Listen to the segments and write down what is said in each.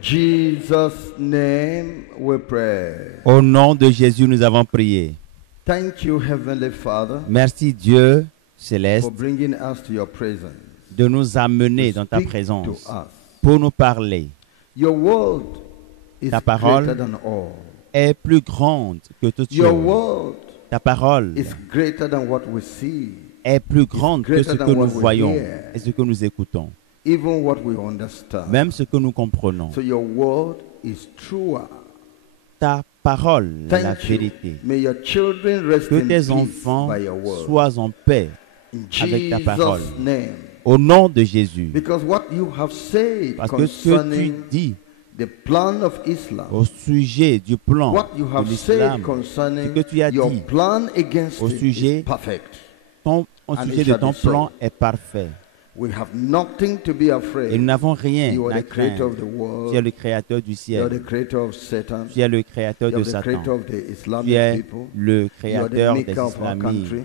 Jesus' name we pray. Au nom de Jésus, nous avons prié. Thank you, Heavenly Father, Merci Dieu for céleste bringing us to your presence. de nous amener To dans ta speak to présence us. pour nous parler. Your word is Ta parole greater than all. Est plus grande que toute Your chose. word Ta parole is greater than what we see, est plus grande que ce greater que than nous what we voyons hear. et ce que nous écoutons, even what we understand. même ce que nous comprenons. So your word is truer. Ta parole est la Thank you. vérité. May your children rest Que in tes peace enfants by your word. soient en paix In avec ta parole. Jesus' name. Au nom de Jésus. Because what you have said Parce que ce que tu concerning dis the plan of Islam, au sujet du plan what you de have l'islam, said ce concerning que tu as your dit plan against au it sujet is perfect. au And sujet it de shall ton be so. plan est parfait. We have nothing to be afraid. Et nous n'avons rien You are à the creator craindre. of the world. Tu es le créateur du You are ciel. the creator of Satan. Tu es le créateur You de are the Satan. creator of the Tu Islamic es people. le You are the créateur des maker of our islamites. country.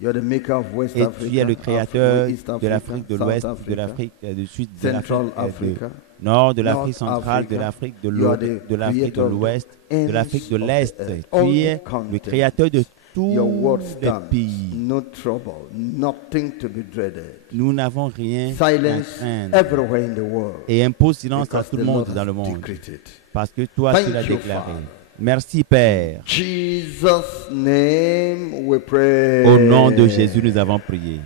You are the maker of West Et Africa, tu es le créateur East de Africa, l'Afrique de South l'Ouest, de Africa, l'Afrique du Sud, de Central l'Afrique du Africa, Nord, de North l'Afrique centrale, de Africa. l'Afrique You are the de l'Afrique de creator of l'Ouest, the de l'Afrique de ends of l'Est. the earth. Tu All es the continents. le créateur de Your word tous les stands. pays. No trouble, nothing to be dreaded. Nous n'avons rien à Silence craindre. everywhere in the world. Et impose silence à Because tout the le Lord monde dans le has monde. decreed it. Parce que toi, Thank tu l'as you, déclaré. Father. Merci, Père. Jesus' name we pray. Au nom de Jésus, nous avons prié.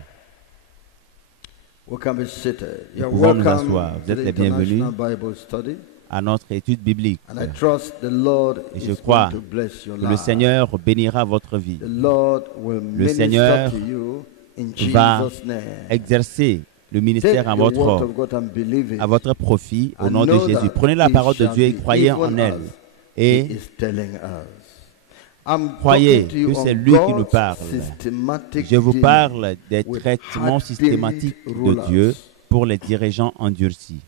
We can be seated. You're pouvons nous welcome asseoir. Vous to êtes the les bienvenus. International Bible Study. À notre étude biblique. And I trust the Lord Et is je crois going to bless your que le life. Seigneur bénira votre vie. The Lord will Le minister Seigneur to you in va Jesus' name. exercer le Take ministère à the word votre, of God and believe it. à votre profit au And nom de know Jésus. that Prenez la it parole de shall Dieu et be croyez even en elle. as Et He is telling us. I'm croyez talking to you que c'est on lui qui nous God's parle. systematic Je vous dealing parle des with traitements hardened systématiques de rulers. Dieu pour les dirigeants endurcis.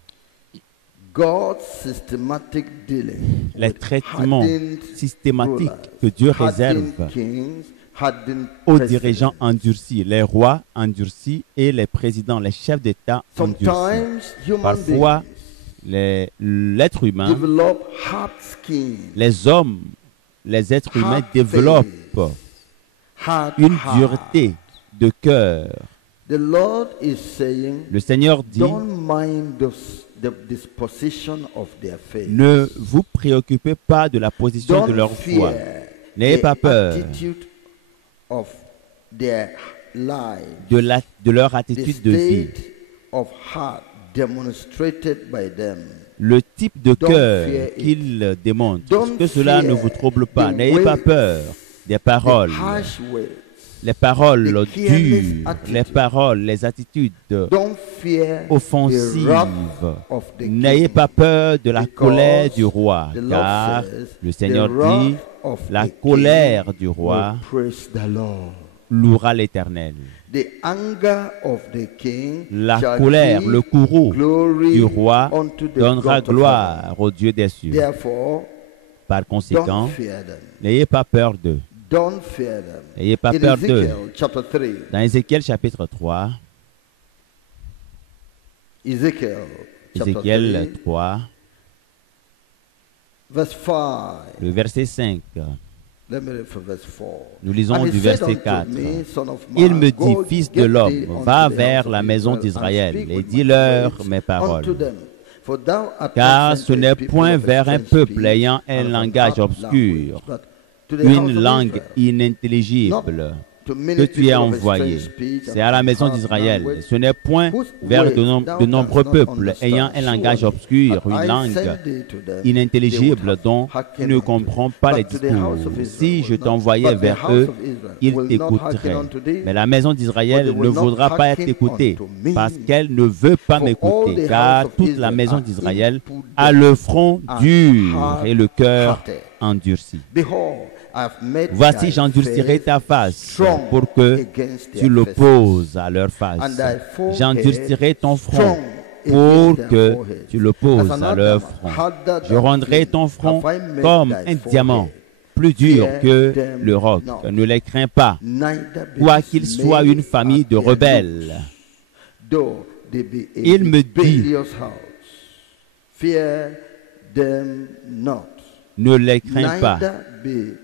God's systematic dealing Les with traitements hardened systématiques rulers, que Dieu hardened réserve kings, hardened aux presidents. dirigeants endurcis, les rois endurcis et les présidents, les chefs d'État endurcis. Sometimes human Parfois, beings l'être humain, develop hard skin, les hommes, les êtres humains hard développent hard une heart. dureté de cœur. The Lord is saying, Le Seigneur dit, don't mind the disposition of their faith. ne vous préoccupez pas de la position de Don't leur foi. fear N'ayez the pas peur attitude of their life, de leur the attitude de vie. state of heart demonstrated by them. Le type de Don't cœur fear it. qu'ils démontrent. Don't Que cela ne fear vous trouble pas. the N'ayez pas words, peur des paroles. The harsh words. Les paroles the careless dures, attitude. les paroles, les attitudes Don't fear the offensives. wrath of the N'ayez king. pas peur de la Because colère du roi, the Lord car says, le Seigneur the wrath dit, of la the colère king du roi will praise the Lord. louera l'Éternel. The anger of the king La shall colère, give le courroux glory du roi unto the donnera God of gloire au Dieu des cieux. heaven. Therefore, Par conséquent, don't fear them. n'ayez pas peur d'eux. Don't fear them. N'ayez pas In peur d'eux. Ezekiel chapter 3, Dans Ézéchiel chapitre 3, Ezekiel chapter Ézéchiel 3, 3, verse 5. le verset 5, Let me read from verse 4. nous lisons And he du said verset unto 4. me, Son of Il man, me dit, go fils get de l'homme, thee unto va the vers house la of maison Israel, and d'Israël speak et with my dis-leur words mes unto paroles. them. For thou art Car not ce sent to a n'est people point of a vers un strange peuple speech ayant un and of an langage hard obscur, language, but to the house une of langue Israel. inintelligible, To many que tu es people of a envoyé. strange speech C'est and à la of maison hard d'Israël. language, Ce n'est point whose vers words thou de nombreux canst not peuples ayant un understand. langage Surely, obscur, had une I langue sent thee to them, they would inintelligible have dont tu hearkened ne unto comprends thee. pas les But to the discours. house of Israel Si je will not. t'envoyais But the vers house eux, of Israel ils will not hearken t'écouteraient. unto thee. Mais la maison For d'Israël they ne will not voudra pas être hearken écoutée unto me. parce qu'elle ne veut pas For all m'écouter. the Car house of toute la Israel maison are d'Israël impudent a le front and dur et le cœur hard-hearted. endurci. Behold, I have made Voici, thy j'endurcirai face ta face strong pour que against tu their l'opposes à leur face. And thy forehead J'endurcirai ton front strong pour against their que forehead. tu l'opposes As an à leur adamant, front. harder Je than rendrai flint, ton front have I made comme thy un diamant, forehead. plus dur Fear que them le roc. not. Ne les crains pas, Neither be quoiqu'ils dismayed soient une famille at de their rebelles. looks, though they be a Il me dit, rebellious house. Fear them not. Ne les crains pas. Neither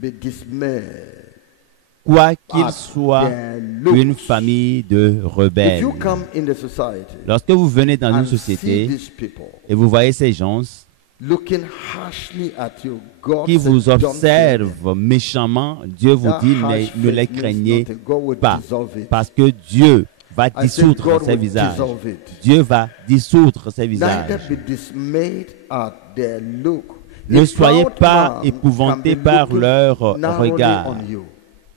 be dismayed. Quoi qu'ils At soient their looks. une famille de If rebelles. you come in the society Lorsque vous venez dans une and see société these people et vous voyez ces gens looking harshly at you, God qui said, vous "Don't fear them." observent méchamment, Dieu vous That dit harsh ne les face means craignez nothing. God will pas, dissolve it. parce que Dieu va I said dissoudre God ces will visages. dissolve it. Dieu va dissoudre ces Neither visages. be dismayed at their look. Ne A soyez proud pas man épouvantés can be par looking leur narrowly regard, on you.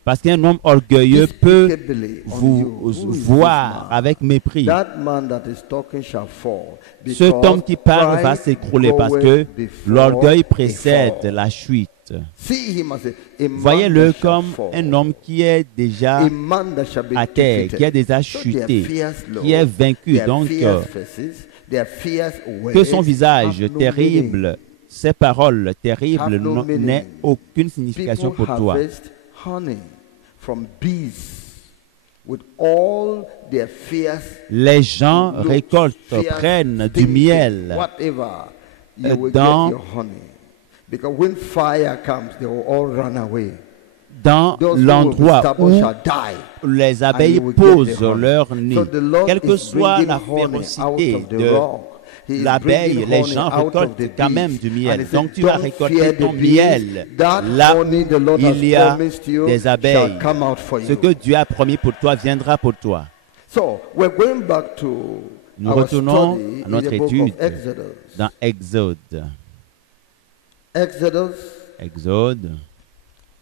parce qu'un homme orgueilleux peut Despicably on vous you. Who is this voir man? avec mépris. That man that is talking shall fall, Cet homme qui parle va pride s'écrouler parce que goeth before l'orgueil a précède fall. la chute. See him as a man Voyez-le that shall comme fall. un homme qui est déjà A man that shall be à terre, defeated. qui a déjà So chuté, their fierce looks, qui est vaincu. their Donc, fierce faces, their fierce que ways son visage have no terrible, meaning. ces paroles terribles Have no meaning. n'aient aucune signification People pour toi. harvest honey from bees with all their fierce Les gens looks, récoltent, fierce prennent du thinking, miel whatever, you will dans- get your honey. Because when fire comes, they will all run away. dans Those who will be l'endroit stubborn où shall die. les abeilles and you will get posent the honey. leur nid. So the Lord Quelle que is soit bringing la honey out férocité of the de rock. He is l'abeille, bringing les honey gens out of récoltent the quand bees. même du And miel. he said, Donc tu vas "Don't récolter fear ton the bees. miel. That Là honey the Lord il has y a promised you des shall abeilles. come out for Ce you." que Dieu a promis pour toi viendra pour toi. So we're going back to Nous our retournons study à in notre the book étude of Exodus. dans Exode. Exodus Exode,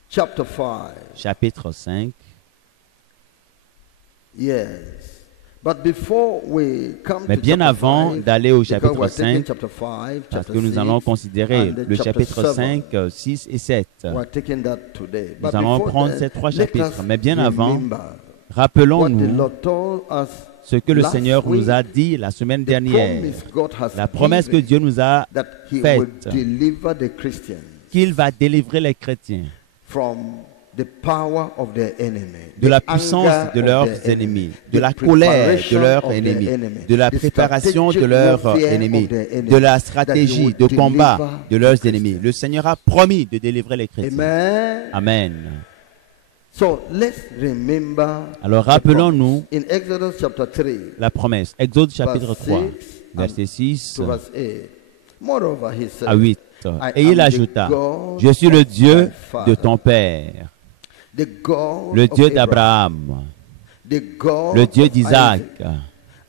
chapter 5. chapitre 5. Yes. But before we come Mais to bien chapter avant 5, d'aller au because chapitre we're taking 5, chapter 5, parce chapter que nous allons 6, considérer and le chapter chapitre 7. 5, 6 et 7. We're taking that today. Nous But allons before prendre then, ces trois let chapitres. us Mais bien avant, remember what the rappelons-nous Lord told us ce que le last Seigneur nous a week, dit la semaine the dernière. promise God has La promesse que given, Dieu nous a that He will faite, deliver the Christians qu'il va délivrer les chrétiens from the power of their enemy, de la the puissance anger de of leurs their ennemis, the de la colère de preparation leurs of their ennemis, enemy, de la the préparation de strategic leurs warfare ennemis, of their enemy, de la that He stratégie will de combat deliver de the leurs Christians. ennemis. Le Seigneur a promis de délivrer les chrétiens. Amen. Amen. So let's remember Alors the rappelons-nous promise. In Exodus chapter 3, la promesse. Exode chapitre verse 3, 6 verset 6 to verse 8. Moreover, he said, à 8. I Et il am the ajouta, God je suis le of Dieu thy father, de ton Père, the God le of Dieu Abraham, d'Abraham, the God le Dieu of d'Isaac Isaac,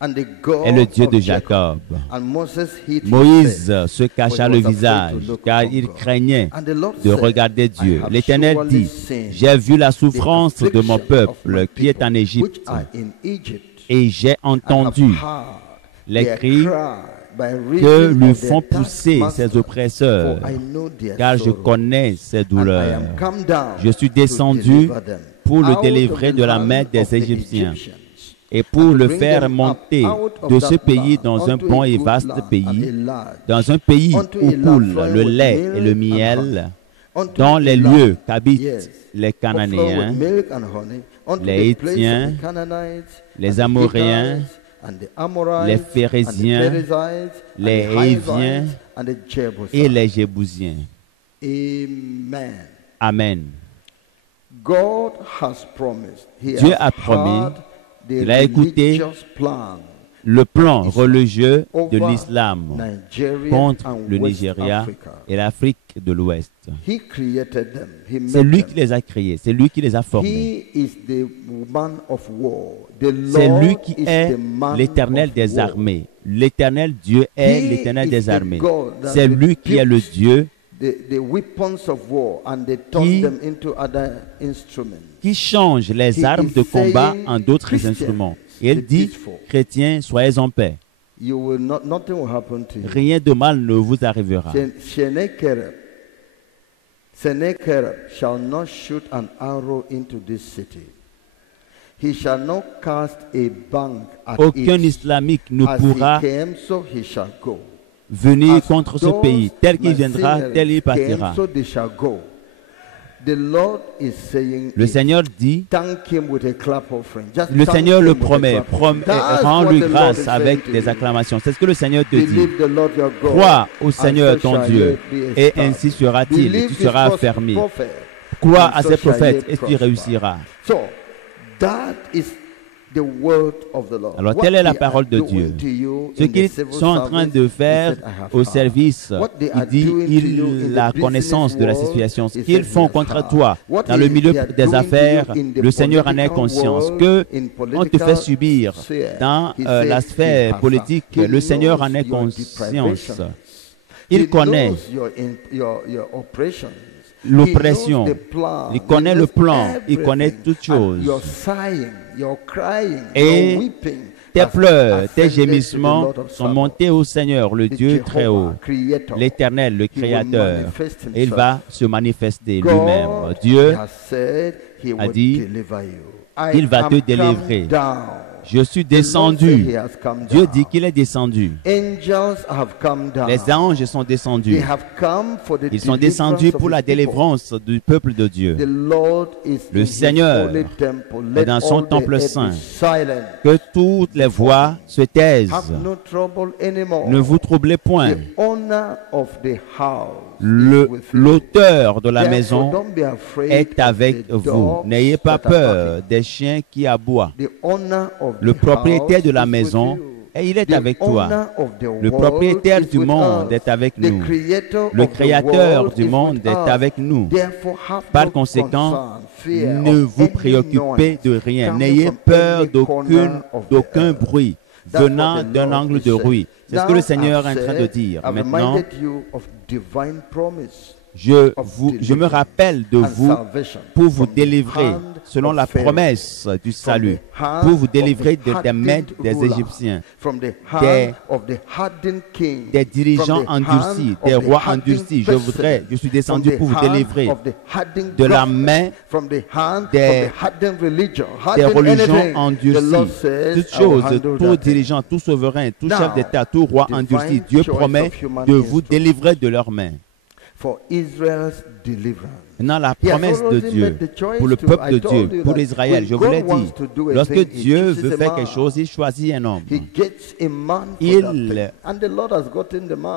and the God et le Dieu of de Jacob. Jacob. And Moses hid his Moïse face, se cacha for he le was afraid visage to look car upon il God. craignait And the Lord de said, regarder I Dieu. have L'Éternel surely dit, seen j'ai vu la the souffrance de mon affliction of my peuple qui est people, en which Égypte are in Egypt, et j'ai and have entendu heard les their cris cry by que reason lui of their font pousser taskmasters, ses oppresseurs, for I know their car je sorrow. connais ses And I douleurs. am come down Je suis to descendu deliver them pour le out of délivrer the de la hand main of des the Égyptiens Egyptians, et pour and to le bring faire them up monter out of de that ce pays land dans un unto bon a et good vaste land and pays, a large, dans un pays unto où a land coule flowing le with lait milk et le and miel, honey, unto dans a les land, lieux qu'habitent yes, les flowing with Cananéens, milk and honey, unto les the place of Héthiens, the Canaanites, les and the Amoréens, Hittites, and the Amorites, les and the Phéréziens, Perizzites, and les the Hivites, Héviens and the Jebusites. et les Jébusiens. Amen. Amen. God has promised. He Dieu has a promis, heard the il a écouté religious plan le plan religieux de over l'islam Nigeria contre and le West Nigeria Africa. et l'Afrique de l'Ouest. He created them. He C'est made lui them. qui les a créés, c'est lui qui les a formés. He is the man of war. The C'est lui Lord qui is est the man l'Éternel of des war. armées. L'Éternel Dieu est He l'Éternel is des the armées. God that C'est lui qui est le rebukes Dieu the weapons of war and they turn Qui- them into other instruments. qui change les He armes is de combat saying, en d'autres Christians, instruments. Et il be dit, peaceful. chrétiens, soyez en paix. You will not, nothing will happen to you. Rien de mal ne vous arrivera. Sennacherib shall not shoot an arrow into this city. He shall not cast a bank at Aucun it. islamique ne As pourra he came, so he shall go. venir As contre ce those pays. Tel qu'il viendra, mercenaries tel il came, partira. so they shall go. The Lord is saying Le it. Seigneur dit, Thank him with a clap offering. Just le thank Seigneur le him with a promet, clap offering. That's rends-lui what the Lord grâce is avec saying to des you. acclamations. C'est ce que le Seigneur te dit. Believe the Lord your God, Crois au and Seigneur so ton shall Dieu, ye be et established. ainsi sera-t-il, et Believe tu his seras affermi. prophet, Crois and à so ses shall ye prophètes et tu prosper. réussiras. So, that is the word of the Lord. Alors, What telle est la they parole are de doing Dieu. to you Ce in the qu'ils civil sont en train service, de he faire said, I have au heard. service, What they il are dit, doing to you in il the a business connaissance de la world, situation. Ce he qu'ils said, font he has contre heard. toi What dans le milieu they are des doing to affaires, you in the le Seigneur en est political conscience. world, Que in on te political fait subir sphere, dans he said la he sphère has politique, heard. He le Seigneur knows en est your conscience. deprivations. Il He connaît knows your oppressions. l'oppression, il connaît le plan, il connaît toutes choses. Et tes pleurs, tes gémissements sont montés au Seigneur, le Dieu très haut, l'Éternel, le Créateur. Et il va se manifester lui-même. Dieu a dit, il va te délivrer. Je suis descendu. Dieu dit qu'il est descendu. Les anges sont descendus. Ils sont descendus pour la délivrance du peuple de Dieu. Le Seigneur est dans son temple saint. Que toutes les voix se taisent. Ne vous troublez point. L'auteur de la maison est avec vous. N'ayez pas peur des chiens qui aboient. Le propriétaire de la maison, et il est avec toi. Le propriétaire du monde est avec nous. Le créateur du monde est avec nous. Par conséquent, ne vous préoccupez de rien. N'ayez peur d'aucun bruit venant d'un angle de rue. C'est ce que le Seigneur est en train de dire. Maintenant, je me rappelle de vous pour vous délivrer selon la promesse du salut, pour vous délivrer des mains des Égyptiens, des dirigeants endurcis, des rois endurcis. Je suis descendu pour vous délivrer de la main des religions endurcies. Toutes choses, tout dirigeant, tout souverain, tout chef d'État, tout roi endurci, Dieu promet de vous délivrer de leurs mains. Maintenant, la promesse de Dieu pour le peuple de Dieu, pour Israël, je vous l'ai dit, lorsque Dieu veut faire quelque chose, il choisit un homme. Il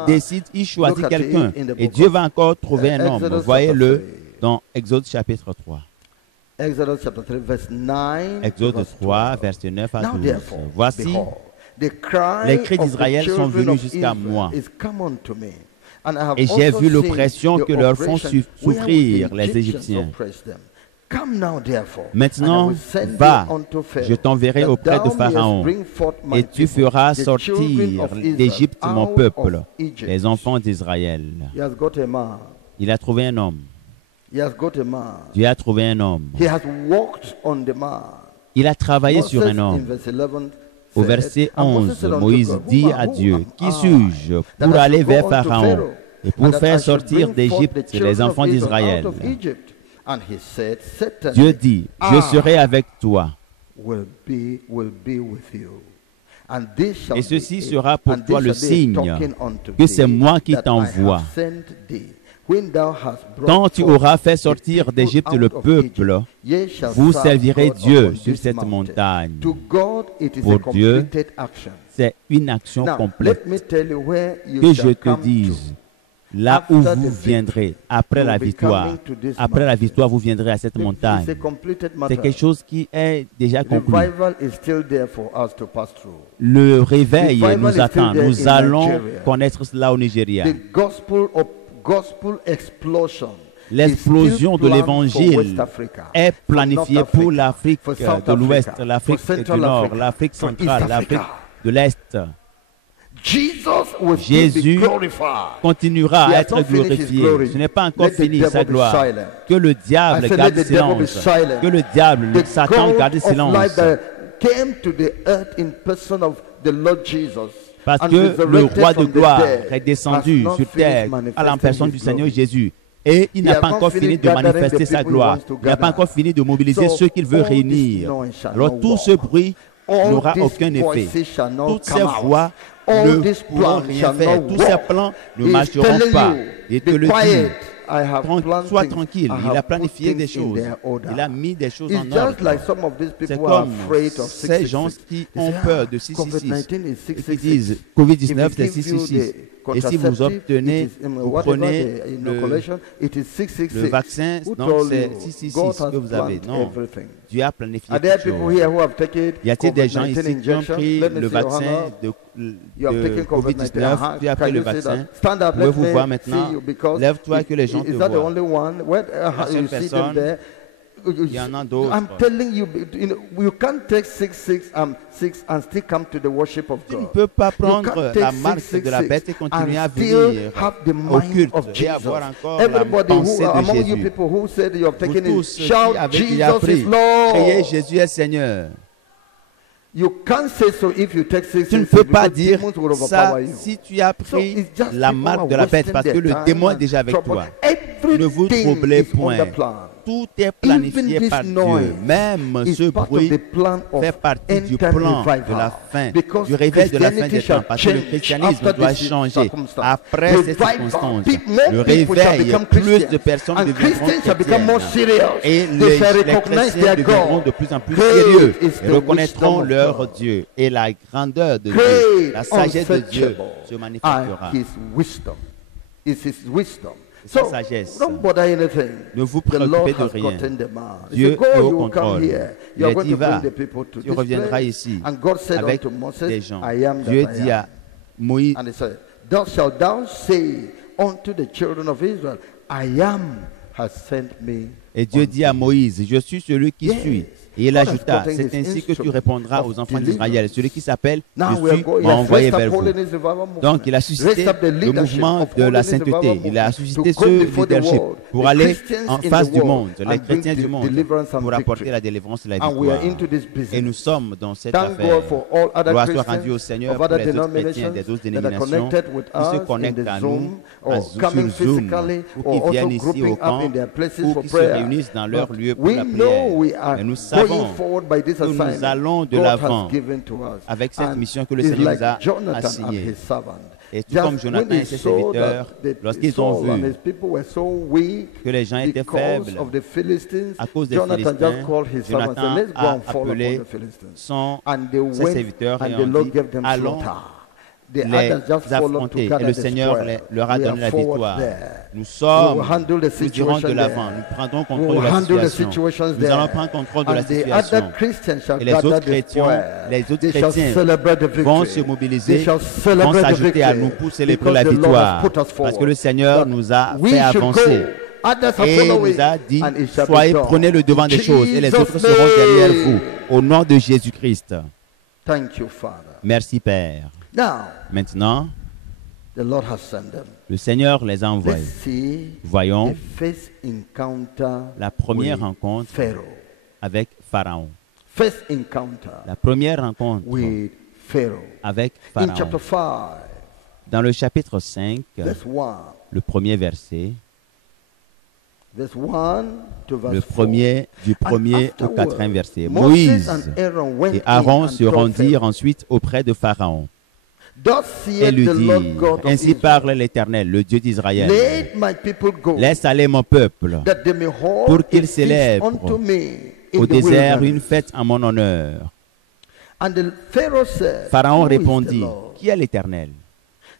décide, il choisit quelqu'un. Et Dieu va encore trouver un homme. Voyez-le dans Exode chapitre 3. Exode 3, verset 9 à 12. Voici, les cris d'Israël sont venus jusqu'à moi. Et j'ai vu l'oppression que leur font souffrir les Égyptiens. Maintenant, va, je t'enverrai auprès de Pharaon, et tu feras sortir d'Égypte mon peuple, les enfants d'Israël. Il a trouvé un homme. Dieu a trouvé un homme. Il a travaillé sur un homme. Au verset 11, Moïse dit à Dieu, « Qui suis-je pour aller vers Pharaon et pour faire sortir d'Égypte les enfants d'Israël ?» Dieu dit, « Je serai avec toi. Et ceci sera pour toi le signe que c'est moi qui t'envoie. Quand tu auras fait sortir d'Égypte le peuple, vous servirez Dieu sur cette montagne. » Pour Dieu, c'est une action complète. Que je te dise, là où vous viendrez, après la victoire, vous viendrez à cette montagne. C'est quelque chose qui est déjà conclu. Le réveil nous attend. Nous allons connaître cela au Nigeria. L'explosion de l'évangile est planifiée pour l'Afrique de l'Ouest, l'Afrique du Nord, l'Afrique centrale, l'Afrique de l'Est. Jésus continuera à être glorifié. Ce n'est pas encore fini sa gloire. Que le diable garde silence. Que le diable, Satan garde silence. Parce que le roi de gloire est descendu sur terre à la personne du Seigneur Jésus. Et il n'a pas encore fini de manifester sa gloire. Il n'a pas encore fini de mobiliser ceux qu'il veut réunir. Alors tout ce bruit n'aura aucun effet. Toutes ces voix ne pourront rien faire. Tous ces plans ne marcheront pas. Et te le dis, sois tranquille. Il a planifié des choses. Il a mis des choses en ordre. C'est comme ces gens qui ont peur de 666 et qui disent COVID-19 c'est 666. Et si vous obtenez, vous prenez le vaccin, donc c'est 666 que vous avez. Non, Dieu a planifié quelque chose. Y a-t-il des gens ici qui ont pris le vaccin de COVID-19, tu as pris le vaccin? Pouvez-vous voir maintenant? Lève-toi que les gens te voient. La seule personne, il y en a d'autres. I'm telling you, you can't take 666 and still come to the worship of Tu ne God. peux pas prendre la marque de la bête et continuer à venir au culte et avoir encore la pensée de Jésus. Vous tous qui avez déjà pris, criez Jésus est Seigneur. You can't say so if you take 666. Tu ne peux pas because dire demons will ça overpower you. si tu as pris So it's just la people marque are de la bête wasting parce que their le time démon est and déjà avec trouble. toi. Ne vous Everything troublez is on point. the plan. Tout est planifié Even par this Dieu. noise Même is ce part of bruit the plan of fait partie du end-time plan de revival. la fin, Because du réveil de la fin Christianity des temps. shall Parce que le change christianisme after doit this changer circumstance. après ces Revival, circonstances. more Le people shall réveil, become plus Christians. de personnes And deviendront Christians shall become more chrétiennes. serious. Et They les shall recognize chrétiens their deviendront de God. plus en plus Great sérieux is et the reconnaîtront wisdom of leur God. Dieu. Et la grandeur de Dieu, Great, la sagesse de Dieu unsearchable, se and manifestera. his wisdom is his wisdom. Sa So sagesse. don't bother anything. Ne vous The Lord préoccupez de has rien. gotten the man. He Dieu said, Go, est au you will come contrôle. here. Il You are a going dit, to va, bring the people to tu this reviendras place. ici And God said avec unto Moses, des gens. I am that Dieu I dit am. à Moïse, And he said, Thus shalt thou say unto the children of Israel, I am has sent me. et Dieu dit à Moïse, je suis celui qui Yes. suis. Et il God has ajouta, gotten c'est his ainsi que tu instrument répondras of aux enfants deliverance. d'Israël. Celui qui s'appelle Now Je we are suis going. He m'a has envoyé raised vers up vous. holiness revival movement. Donc il a suscité Raised up the le leadership mouvement of de la holiness sainteté. revival Il a movement suscité to go ce before the leadership world, pour the aller Christians en in face the du world, monde, les and bring chrétiens du monde, deliverance and pour apporter victory. la délivrance et la And we are victoire. into this Et nous business. sommes dans cette Thank affaire. God for all other Gloire soit rendue au Christians Seigneur of pour other les autres chrétiens denominations des autres that are dénominations connected with qui se us in connectent the à Zoom nous or coming sur Zoom physically ou or qui also viennent ici au grouping up camp in their places ou for qui se prayer. réunissent dans leur But lieu pour we la know prière. we are Mais nous going savons forward by this que nous assignment allons de God l'avant has given to us. avec cette And mission que le it's Seigneur like nous a Jonathan and assignée. his servant. Et tout Just comme Jonathan when et he ses saw serviteurs, that lorsqu'ils ont Saul and vu his people were so weak que les gens étaient because faibles of the Philistines, à cause des Jonathan Philistins, just called his servant and said, Jonathan let's go a and fall upon appelé the Philistines. son, And they ses went serviteurs and et the ont Lord dit, gave them allons slaughter. The les others just followed to affronter. Et gather le the Seigneur spoil. leur a We donné are la forward victoire. there. Nous We sommes, will handle the nous irons de situation l'avant. there. Nous prendrons We contrôle will de la handle the situation. situations Nous there. allons prendre contrôle de la And the situation. other Christians shall Et les gather autres the chrétiens, spoil. les autres They shall chrétiens celebrate the vont victory. se mobiliser, They shall vont celebrate the s'ajouter à victory. nous pour célébrer Because la the Lord has victoire. put us Parce forward. que le Seigneur But nous a we fait should avancer. go. Others are Et following. nous a dit, And it shall be soyez, done. prenez le devant des choses et les Jesus' autres seront derrière name. vous. Au nom de Jésus-Christ. Thank you, Father. Merci Père. Now, Maintenant, the Lord has sent them. le Seigneur les a envoyés. Let's see Voyons the first encounter la première with rencontre Pharaoh. avec Pharaon. First encounter La première rencontre with Pharaoh. avec In Pharaon. chapter 5, Dans le chapitre 5, verse 1. le premier verset, Verse 1 to verse le 4. premier du And premier au afterward, quatrième verset. Moses Moïse and Aaron went et Aaron in and se told rendirent Pharaoh, ensuite auprès de Pharaon Thus et saith lui the Lord dirent, God of ainsi Israel, parle l'Éternel, le Dieu d'Israël. let my people go, Laisse aller mon peuple that they may hold pour a qu'il feast célèbre unto me in au the désert wilderness. une fête en mon honneur. And the Pharaoh said, Pharaon Who is the répondit, Lord, qui est l'Éternel?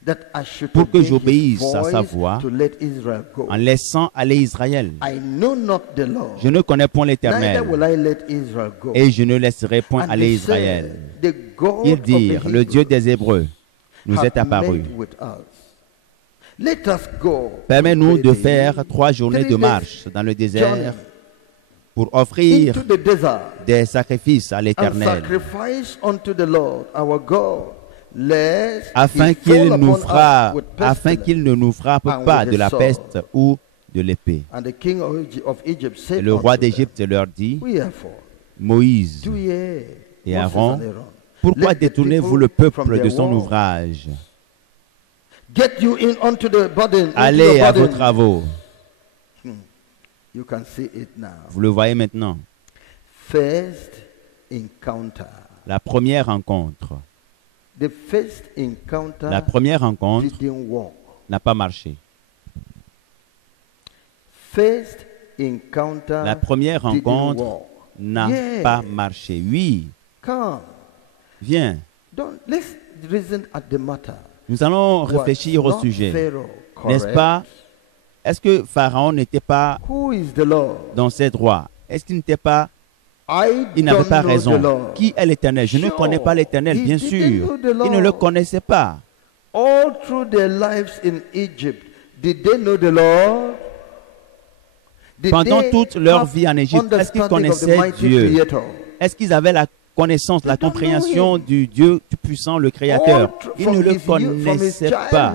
that I should Pour que obey his j'obéisse à sa voice voix to let Israel go? en laissant aller Israël. I know not the Lord, Je ne connais point neither l'Éternel will I let Israel go. et je ne laisserai point And aller they Israël. said, the God Ils of the dirent, le Dieu Hebrews des Hébreux nous hath est apparu. met with us. Let us go. Permets-nous de 3 faire days, 3 journées 3 de days marche dans le désert journey pour offrir into the desert des sacrifices à and l'Éternel, sacrifice unto the Lord our God, lest afin he qu'il fall nous upon us frappe, with afin pestilence. qu'il ne nous frappe and pas with de the la sword. peste ou de l'épée. And the king of Egypt Et said le roi unto them, d'Égypte leur dit, Wherefore Moïse do ye, et Moses Aaron, and Aaron, pourquoi let the détournez-vous le people from peuple de their son war? ouvrage? Get you in unto the burden. into Allez the à vos burden. travaux. You can see it now. Vous le voyez maintenant. First encounter. La première rencontre. The first encounter La première rencontre didn't work. n'a pas marché. first encounter La première didn't rencontre work. n'a Yes. pas marché. Oui, Come. viens. Let's reason at the matter. Nous allons Was réfléchir au not sujet. Pharaoh N'est-ce correct? pas? Est-ce que Pharaon n'était pas Who is the Lord? dans ses droits? Est-ce qu'il n'était pas, I il n'avait don't pas know the raison? Lord. Qui est l'Éternel? Je ne Sure, connais pas l'Éternel, he bien didn't sûr. know the Il ne le Lord. connaissait pas. All through their lives in Egypt, did they know the Lord? Did Pendant they toute leur have vie en Égypte, est-ce qu'ils understanding of the connaissaient mighty Dieu? Creator? Est-ce qu'ils avaient la connaissance, la They don't know compréhension him. du Dieu tout-puissant, le Créateur? Ils ne le connaissaient pas.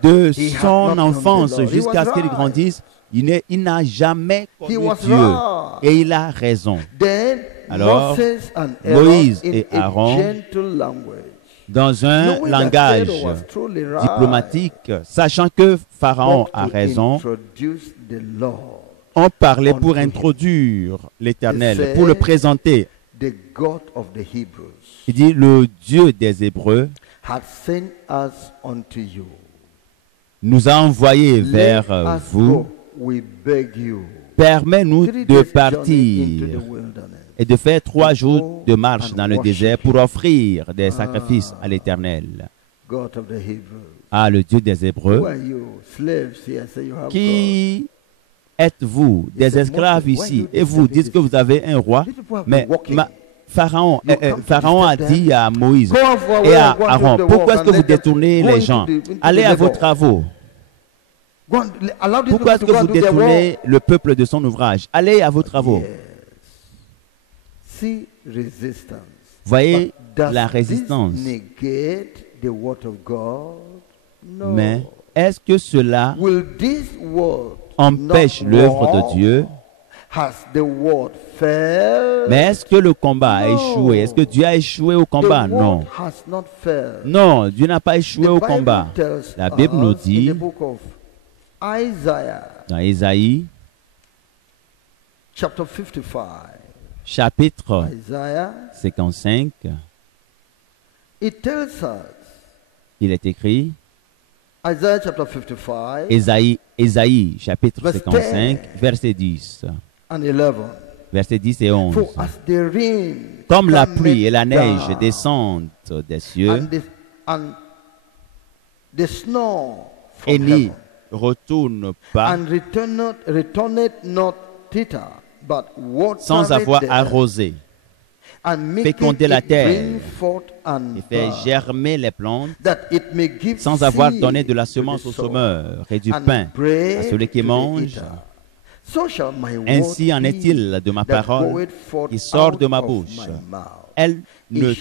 De son enfance jusqu'à ce qu'il grandisse, il n'a jamais connu Dieu. Et il a raison. Alors, Moïse et Aaron, dans un langage diplomatique, sachant que Pharaon a raison, ont parlé pour introduire l'Éternel, pour le présenter. Il dit, le Dieu des Hébreux nous a envoyés vers vous. Permets-nous de partir et de faire 3 jours de marche dans le désert pour offrir des sacrifices à l'Éternel. Ah, le Dieu des Hébreux. Qui êtes-vous? Des esclaves ici. Et vous dites que vous avez un roi. Mais Pharaon a dit à Moïse et à Aaron, pourquoi est-ce que vous détournez les gens? Allez à vos travaux. Pourquoi est-ce que vous détournez le peuple de son ouvrage? Allez à vos travaux. Voyez la résistance. Mais est-ce que cela empêche l'œuvre de Dieu? Mais est-ce que le combat a échoué? Est-ce que Dieu a échoué au combat? Non. Non, Dieu n'a pas échoué au combat. La Bible nous dit dans Isaïe, chapitre 55, il est écrit, Isaïe, chapitre 55, verset 10. Versets 10 et 11. Comme la pluie et la neige descendent des cieux et n'y retournent pas sans avoir arrosé, fécondé la terre et fait germer les plantes, sans avoir donné de la semence au semeur et du pain à celui qui mange. Ainsi en est-il de ma parole qui sort de ma bouche. Elle ne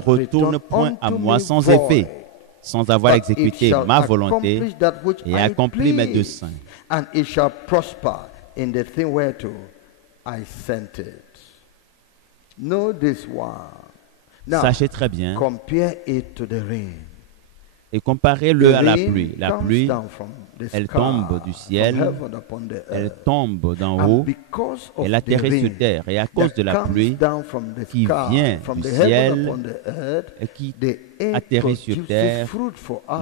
retourne point à moi sans effet, sans avoir exécuté ma volonté et accompli mes desseins. Sachez très bien et comparez-le à la pluie. La pluie, elle tombe du ciel, elle tombe d'en haut, elle atterrit sur terre. Et à cause de la pluie qui vient du ciel et qui atterrit sur terre,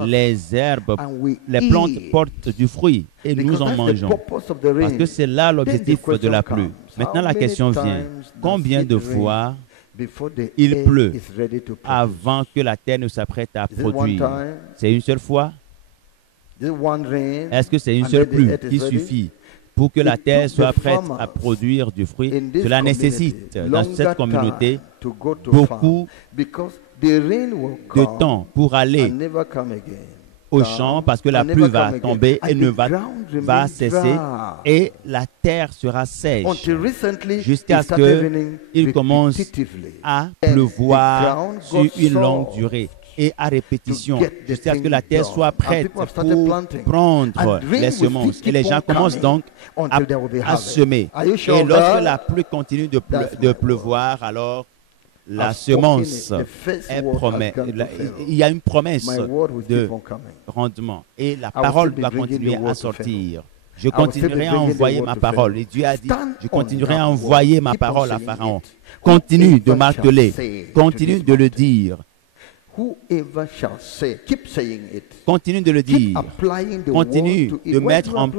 les herbes, les plantes portent du fruit et nous en mangeons. Parce que c'est là l'objectif de la pluie. Maintenant la question vient, combien de fois il pleut avant que la terre ne s'apprête à produire? C'est une seule fois? Est-ce que c'est une seule pluie qui suffit pour que la terre soit prête à produire du fruit? Cela nécessite dans cette communauté beaucoup de temps pour aller au champ parce que la pluie va tomber et ne va cesser et la terre sera sèche jusqu'à ce qu'il commence à pleuvoir sur une longue durée et à répétition jusqu'à ce que la terre soit prête pour prendre les semences. Et les gens commencent donc à semer. Et lorsque la pluie continue de pleuvoir, alors la semence est promise. Il y a une promesse de rendement. Et la parole va continuer à sortir. Je continuerai à envoyer ma parole. Et Dieu a dit, je continuerai à envoyer ma parole à Pharaon. Continue de marteler. Continue de le dire. Whoever shall say, keep saying it. Continue de le dire. Continue de mettre en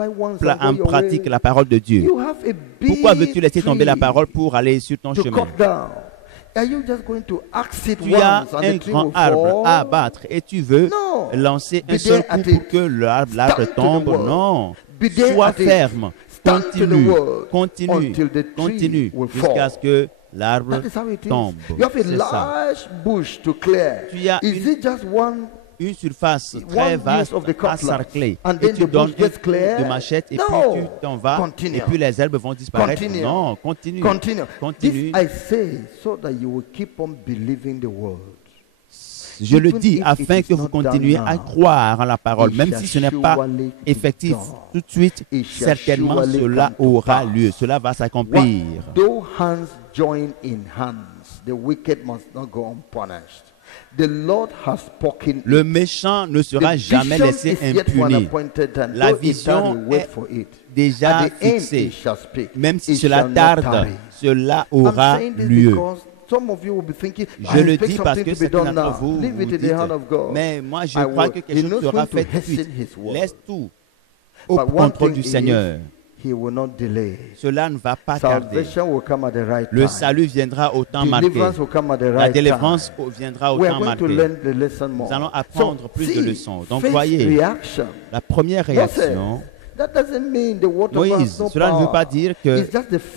pratique la parole de Dieu. Pourquoi veux-tu laisser tomber la parole pour aller sur ton chemin? Tu as un grand arbre à abattre et tu veux lancer un seul coup pour que l'arbre tombe? Non. Sois ferme. Continue jusqu'à ce que l'arbre tombe. C'est ça. Tu as une surface très vaste à sarcler et tu donnes un coup de machette et puis tu t'en vas et puis les herbes vont disparaître. Non, continue. Je le dis afin que vous continuiez à croire en la parole, même si ce n'est pas effectif tout de suite, certainement cela aura lieu, cela va s'accomplir. Le méchant ne sera jamais laissé impuni. La vision est déjà fixée. Même si cela tarde, cela aura lieu. Je le dis parce que certains d'entre vous vous dites, mais moi je crois que quelque chose sera fait tout de suite. Laisse tout au contrôle du Seigneur. Cela ne va pas tarder. Le salut viendra au temps marqué. La délivrance viendra au temps marqué. Nous allons apprendre plus de leçons. Donc voyez, la première réaction, Moïse, cela ne veut pas dire que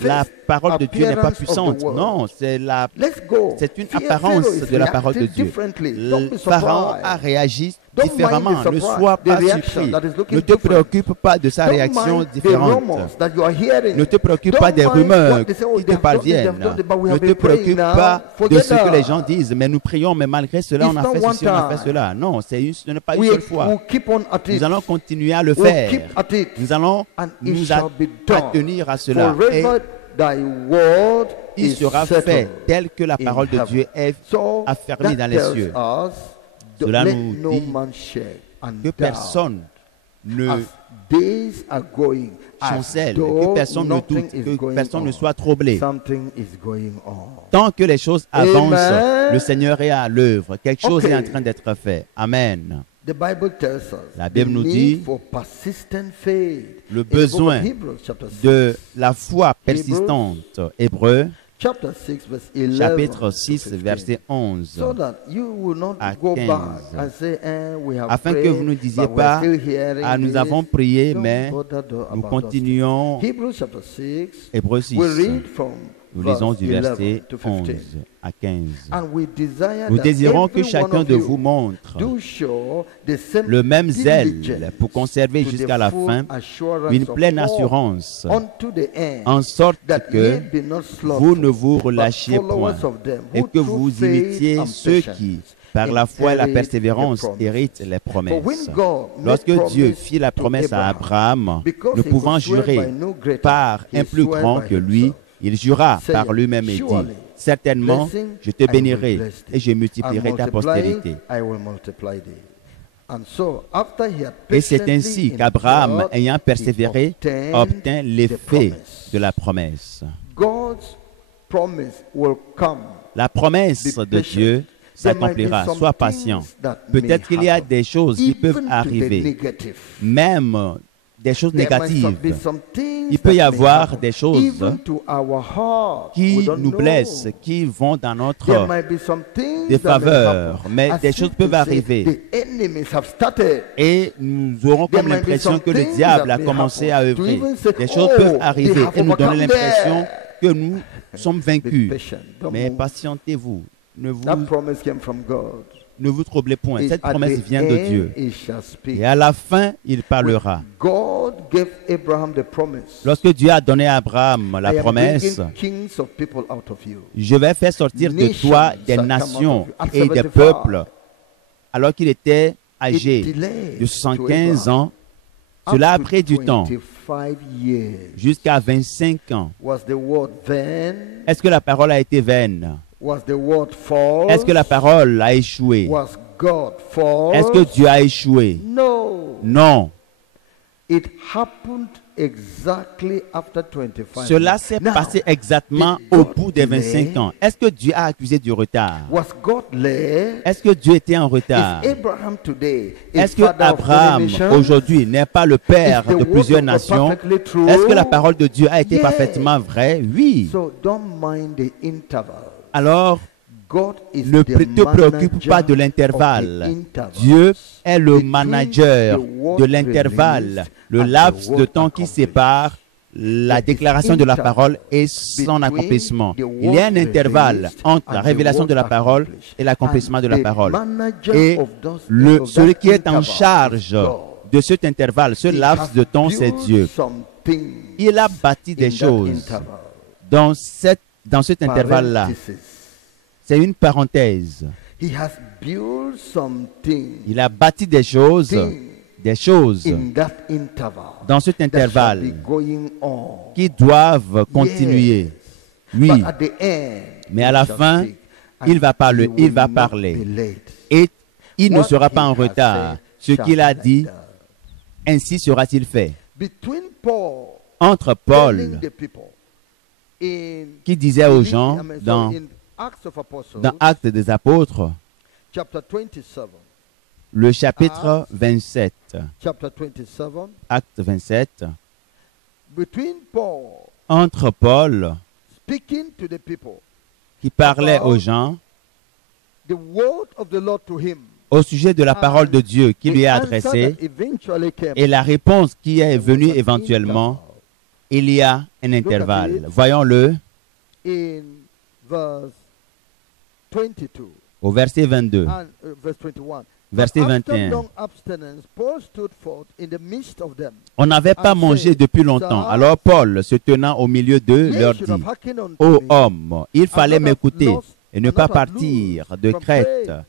la parole de Dieu n'est pas puissante. Non, c'est une apparence de la parole de Dieu. Le Pharaon a réagi différemment. Ne sois pas surpris. Ne te préoccupe pas de sa réaction différente. Ne te préoccupe pas des rumeurs qui te parviennent. Ne te préoccupe pas de ce que les gens disent. Mais nous prions, mais malgré cela, on a fait ceci, on a fait cela. Non, ce n'est pas une seule fois. Nous allons continuer à le faire. Nous allons nous attenir à cela. Et il sera fait tel que la parole de Dieu est affermie dans les cieux. Cela nous dit que personne ne chancelle, que personne ne doute, que personne ne soit troublé. Tant que les choses avancent, le Seigneur est à l'œuvre. Quelque chose est en train d'être fait. Amen. La Bible nous dit le besoin de la foi persistante. Hébreux chapitre 6, verset 11 à 15. Afin que vous ne disiez pas, ah, nous avons prié, mais nous continuons. Hébreux 6. Nous lisons du verset 11 à 15. Nous désirons que chacun de vous montre le même zèle pour conserver jusqu'à la fin une pleine assurance, en sorte que vous ne vous relâchiez point et que vous imitiez ceux qui, par la foi et la persévérance, héritent les promesses. Lorsque Dieu fit la promesse à Abraham, ne pouvant jurer par un plus grand que lui, il jura par lui-même et dit, certainement, je te bénirai et je multiplierai ta postérité. Et c'est ainsi qu'Abraham, ayant persévéré, obtint l'effet de la promesse. La promesse de Dieu s'accomplira. Sois patient. Peut-être qu'il y a des choses qui peuvent arriver, même des choses négatives. Il peut y avoir des choses qui nous blessent, qui vont dans notre défaveur, mais des choses peuvent arriver. Et nous aurons comme l'impression que le diable a commencé à œuvrer. Des choses peuvent arriver et nous donner l'impression que nous sommes vaincus. Mais patientez-vous. Ne vous troublez point. Cette promesse vient de Dieu. Et à la fin, il parlera. Lorsque Dieu a donné à Abraham la promesse, je vais faire sortir de toi des nations et des peuples. Alors qu'il était âgé de 75 ans, cela a pris du temps, jusqu'à 25 ans. Est-ce que la parole a été vaine? Est-ce que la parole a échoué? Est-ce que Dieu a échoué? Non. It happened exactly after 25 Cela years. s'est Now, passé exactement did au God bout des 25 ans. Est-ce que Dieu a accusé du retard? Was God late? Est-ce que Dieu était en retard? Is Abraham today a Est-ce que father of many Abraham nations? aujourd'hui n'est pas le père Is the de word plusieurs of God nations? perfectly true? Est-ce que la parole de Dieu a été Yes. parfaitement vraie? Oui. So don't mind the interval. Alors, God is ne the te préoccupe manager pas de of l'intervalle. the intervals. Dieu est le Between manager the word de l'intervalle, released le and the laps de word temps qui accomplished. sépare la There is déclaration de la interval parole et son between accomplissement. the Il y a un word intervalle released entre and la the révélation word de la parole accomplished. et l'accomplissement de la And the parole. manager Et of that celui qui est en interval charge is God. de cet intervalle, ce He laps has de temps, c'est built Dieu. something Il a bâti des in that choses interval. dans cet intervalle-là. Parenthesis. C'est une parenthèse. He has built something Il a bâti des choses in that interval dans cet that shall intervalle be going on. qui doivent continuer. Oui, But at the end, mais he à la shall fin, speak, and il va parler, he will il va not parler. be late. Et il ne What sera pas he en has retard. Ce said qu'il shall a be dit, done. ainsi sera-t-il fait. Between Paul Entre telling Paul, the people in qui disait aux Philippians- gens in Acts of Apostles, dans Actes des Apôtres, chapter 27, le chapitre 27, chapter 27, Acte 27, between Paul entre Paul, speaking to the people, qui parlait aux gens the word of the Lord to him, au sujet de la parole de Dieu qui lui est the answer adressée, that eventually came, et la réponse qui est there was venue an éventuellement, interval. il y a un intervalle. Voyons-le In verse 22 au verset 22, and verse 21. verset But after 21. long abstinence, Paul stood forth in the midst of them. On n'avait pas And mangé said, depuis longtemps. Sir, Alors Paul, se tenant au milieu d'eux, Ye leur should dit, have hearkened unto ô me, homme, il fallait not have m'écouter lost- et ne and pas not have partir loosed de from Crète prey, and to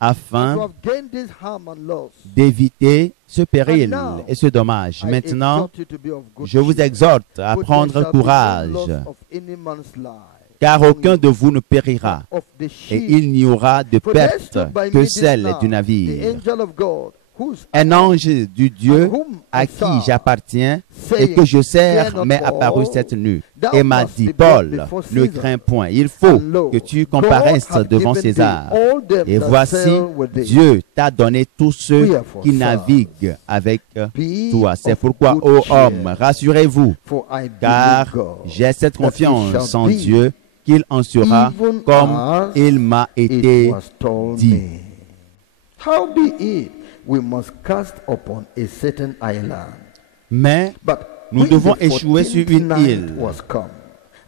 afin have gained this harm and loss. d'éviter ce péril And now, et ce dommage. I Maintenant, exhort you to be of good je vous cheer, exhorte à for there prendre shall be no courage, loss of any man's life car among aucun you, de vous ne périra, but of the et sheep. il n'y aura de For there perte stood by que me this celle night du the navire. angel of God, whose Un ange du Dieu and whom à I qui saw, j'appartiens et saying, que je Fear sers not, m'est apparu Paul, cette nuit thou et m'a must dit, be brought Paul, before ne Caesar. crains point, il faut And lo, que tu God comparaisses hath devant given César. thee all them Et that voici, sail with thee. Dieu t'a donné tous ceux Wherefore, qui sir, naviguent avec be toi. C'est of pourquoi, good ô cheer, homme, rassurez-vous, for I car believe God, j'ai cette that it confiance shall en be Dieu qu'il en sera even comme as il m'a it été was told dit. me. Howbeit, we must cast upon a certain island. Mais But nous when devons the échouer sur 14th une night île. was come,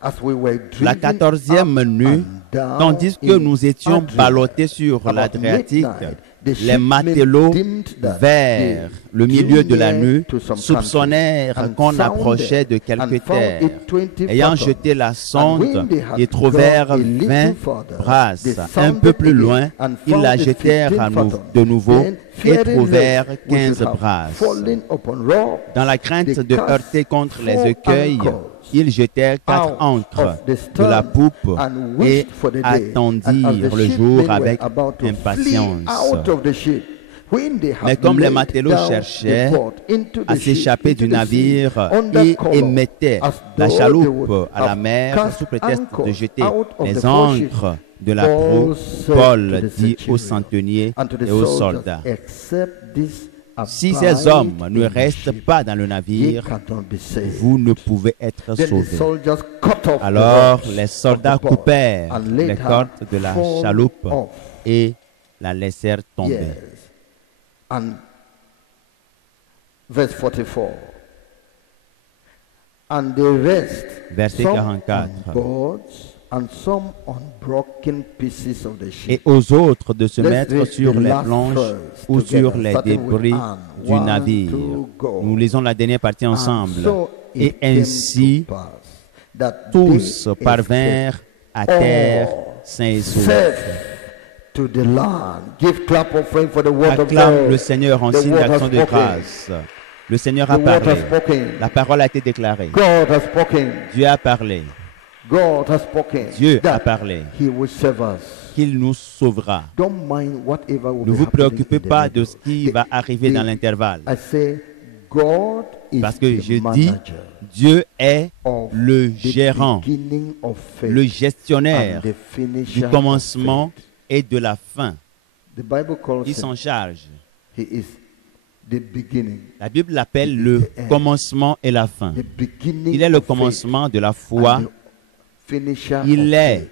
as we were La driven 14e up nuit, and down tandis que in nous étions Adria, ballottés sur about l'Adriatique, midnight, the les shipmen matelots deemed that vers they le milieu drew de la near nuit to some soupçonnèrent country, and qu'on sounded, approchait de and quelques found terres. it 20 Ayant fathoms. jeté la And sonde, when they had ils trouvèrent gone a little 20 further, brasses. they Un sounded peu plus again, loin, and ils found la it jetèrent 15 de fathoms. nouveau Then, et fearing trouvèrent lest we 15 should have brasses. fallen upon rocks, Dans la crainte they de cast heurter contre les 4 écueils, anchors ils jetèrent 4 out ancres of the de la stern poupe and et wished for the day. And as the attendirent le shipmen jour were avec about to flee impatience. out of the ship, when they had Mais comme les laid matelots down cherchaient the boat into à the ship, s'échapper into du the sea, navire under et color, mettaient as la though they chaloupe would à la have mer cast sous prétexte de anchors jeter out of the les foreship, ancres de la Paul proue, said Paul to the dit aux centurion centeniers and to the et aux soldiers, soldats, except this si abide ces hommes ne in the restent ship, pas dans le ye navire, cannot be saved. vous ne pouvez être Then the sauvés. soldiers cut off Alors the ropes les soldats of the boat coupèrent and let les her cordes de la fall chaloupe off. et la laissèrent tomber. Yes. And verse 44. And the rest, Verset some 44. on boards and some on broken pieces of the ship. Et aux autres de se Let's mettre read sur the les last planches verse ou sur together, les starting with débris Anne. du 1, navire. 2, go. Nous lisons la dernière partie And ensemble. so Et it came ainsi, to pass that tous they parvinrent à terre all sains et saufs. safe to the land. Give clap offering for the word of Acclame God. le Seigneur en The signe word has d'action de spoken. grâce. Le Seigneur The a word has parlé. spoken. La parole a été déclarée. God has spoken. Dieu a parlé. God has spoken. Dieu a That parlé. He will save us. Qu'il nous sauvera. Don't mind whatever will Ne be vous happening préoccupez in the pas de middle. ce qui va arriver dans l'intervalle. I say, Parce que je dis, Dieu est le gérant, le gestionnaire du commencement et de la fin. Il s'en charge. La Bible l'appelle le commencement et la fin. Il est le commencement de la foi. Il est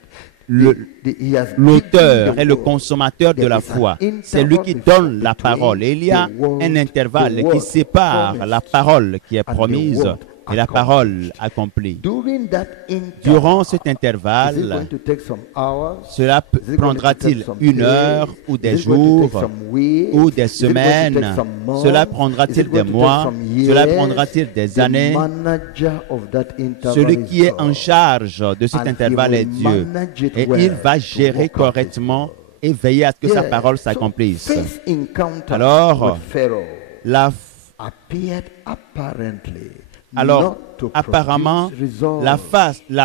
l'auteur et le consommateur de la foi. C'est lui qui donne la parole. Et il y a un intervalle qui sépare la parole qui est promise et la parole accomplie. Durant cet intervalle, cela prendra-t-il une heure ou des jours ou des semaines? Cela prendra-t-il des mois? Cela prendra-t-il des années? Celui qui est en charge de cet intervalle est Dieu. Et il va gérer correctement et veiller à ce que sa parole s'accomplisse. Alors, apparemment, la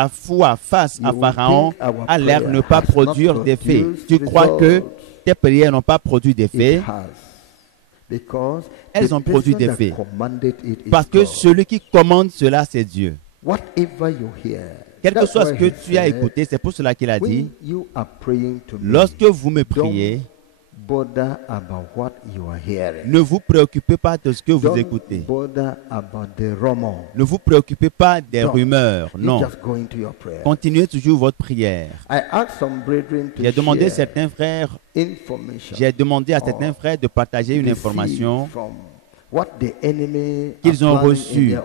foi face à Pharaon a l'air ne pas produire d'effet. Tu crois que tes prières n'ont pas produit d'effet? Elles ont produit d'effet. Parce que celui qui commande cela, c'est Dieu. Quel que soit ce que tu as écouté, c'est pour cela qu'il a dit, lorsque vous me priez, ne vous préoccupez pas de ce que vous écoutez. Ne vous préoccupez pas des rumeurs. Non. Continuez toujours votre prière. J'ai demandé à certains frères de partager une information qu'ils ont reçue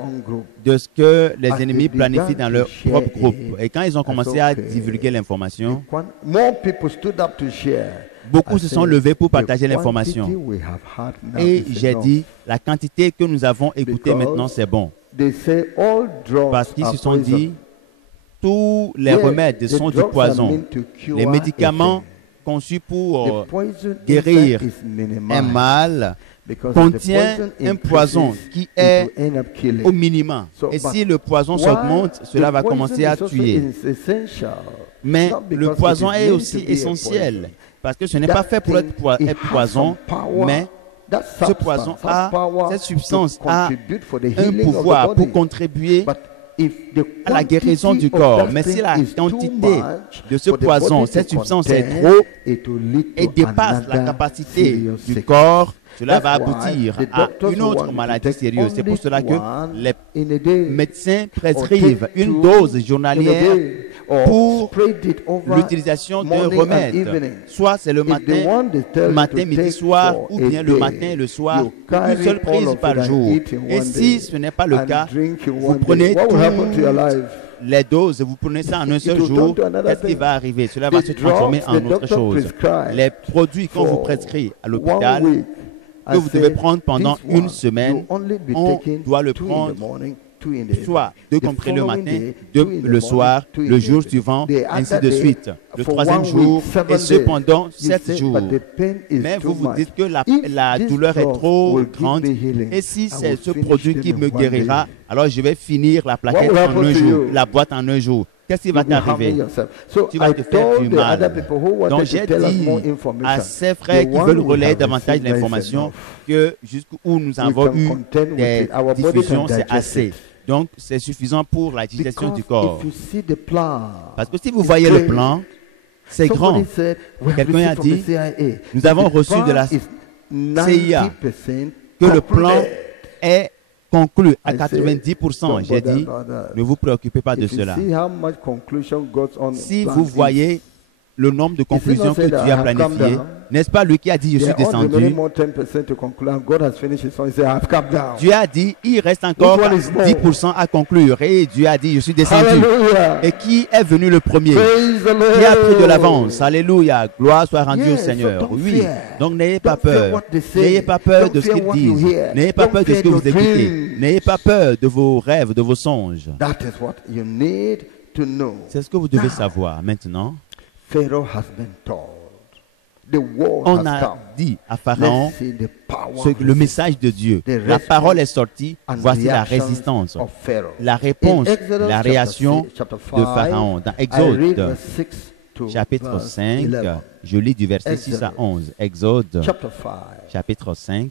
de ce que les ennemis planifient dans leur propre groupe. Et quand ils ont commencé à divulguer l'information, beaucoup se sont levés pour partager l'information. Et j'ai dit, la quantité que nous avons écoutée maintenant, c'est bon. Parce qu'ils se sont dit, tous les remèdes sont du poison. Les médicaments conçus pour guérir un mal contient un poison qui est au minimum. Et si le poison s'augmente, cela va commencer à tuer. Mais le poison est aussi essentiel parce que ce n'est pas fait pour être poison, mais ce poison cette substance a un pouvoir pour contribuer à la guérison du corps. Mais si la quantité de ce poison, cette substance est trop et dépasse la capacité du corps, cela va aboutir à une autre maladie sérieuse. C'est pour cela que les médecins prescrivent une dose journalière pour l'utilisation d'un remède. Soit c'est le matin, midi, soir, ou bien le matin et le soir, une seule prise par jour. Et si ce n'est pas le cas, vous prenez toutes les doses, vous prenez ça en un seul jour, qu'est-ce qui va arriver? Cela va se transformer en autre chose. Les produits qu'on vous prescrit à l'hôpital, que vous devez prendre pendant une semaine, on doit le prendre soit 2 comprimés le matin, 2 le soir, le jour suivant, ainsi de suite. Le 3e jour, et cependant 7 jours. Mais vous vous dites que la douleur est trop grande, et si c'est ce produit qui me guérira, alors je vais finir la plaquette en un jour, la boîte en un jour. Qu'est-ce qui va t'arriver? Tu vas te faire du mal. Donc j'ai dit à ces frères qui veulent relayer davantage d'informations que jusqu'où nous avons eu des diffusions, c'est assez. Donc c'est suffisant pour la digestion du corps. Parce que si vous voyez le plan, c'est grand. Quelqu'un a dit, nous avons reçu de la CIA que le plan est conclu à 90%. J'ai dit, ne vous préoccupez pas de cela. Si vous voyez le nombre de conclusions que Dieu a planifiées, n'est-ce pas lui qui a dit, je suis descendu? Dieu a dit, il reste encore 10% à conclure. Et Dieu a dit, je suis descendu. Et qui est venu le premier? Qui a pris de l'avance? Alléluia. Gloire soit rendue au Seigneur. Oui. Donc n'ayez pas peur. N'ayez pas peur de ce qu'ils disent. N'ayez pas peur de ce que vous écoutez. N'ayez pas peur de vos rêves, de vos songes. C'est ce que vous devez savoir maintenant. On a dit à Pharaon le message de Dieu. La parole est sortie. Voici la résistance, la réponse, la réaction de Pharaon. Dans Exode, chapitre 5, je lis du verset 6 à 11. Exode, chapitre 5,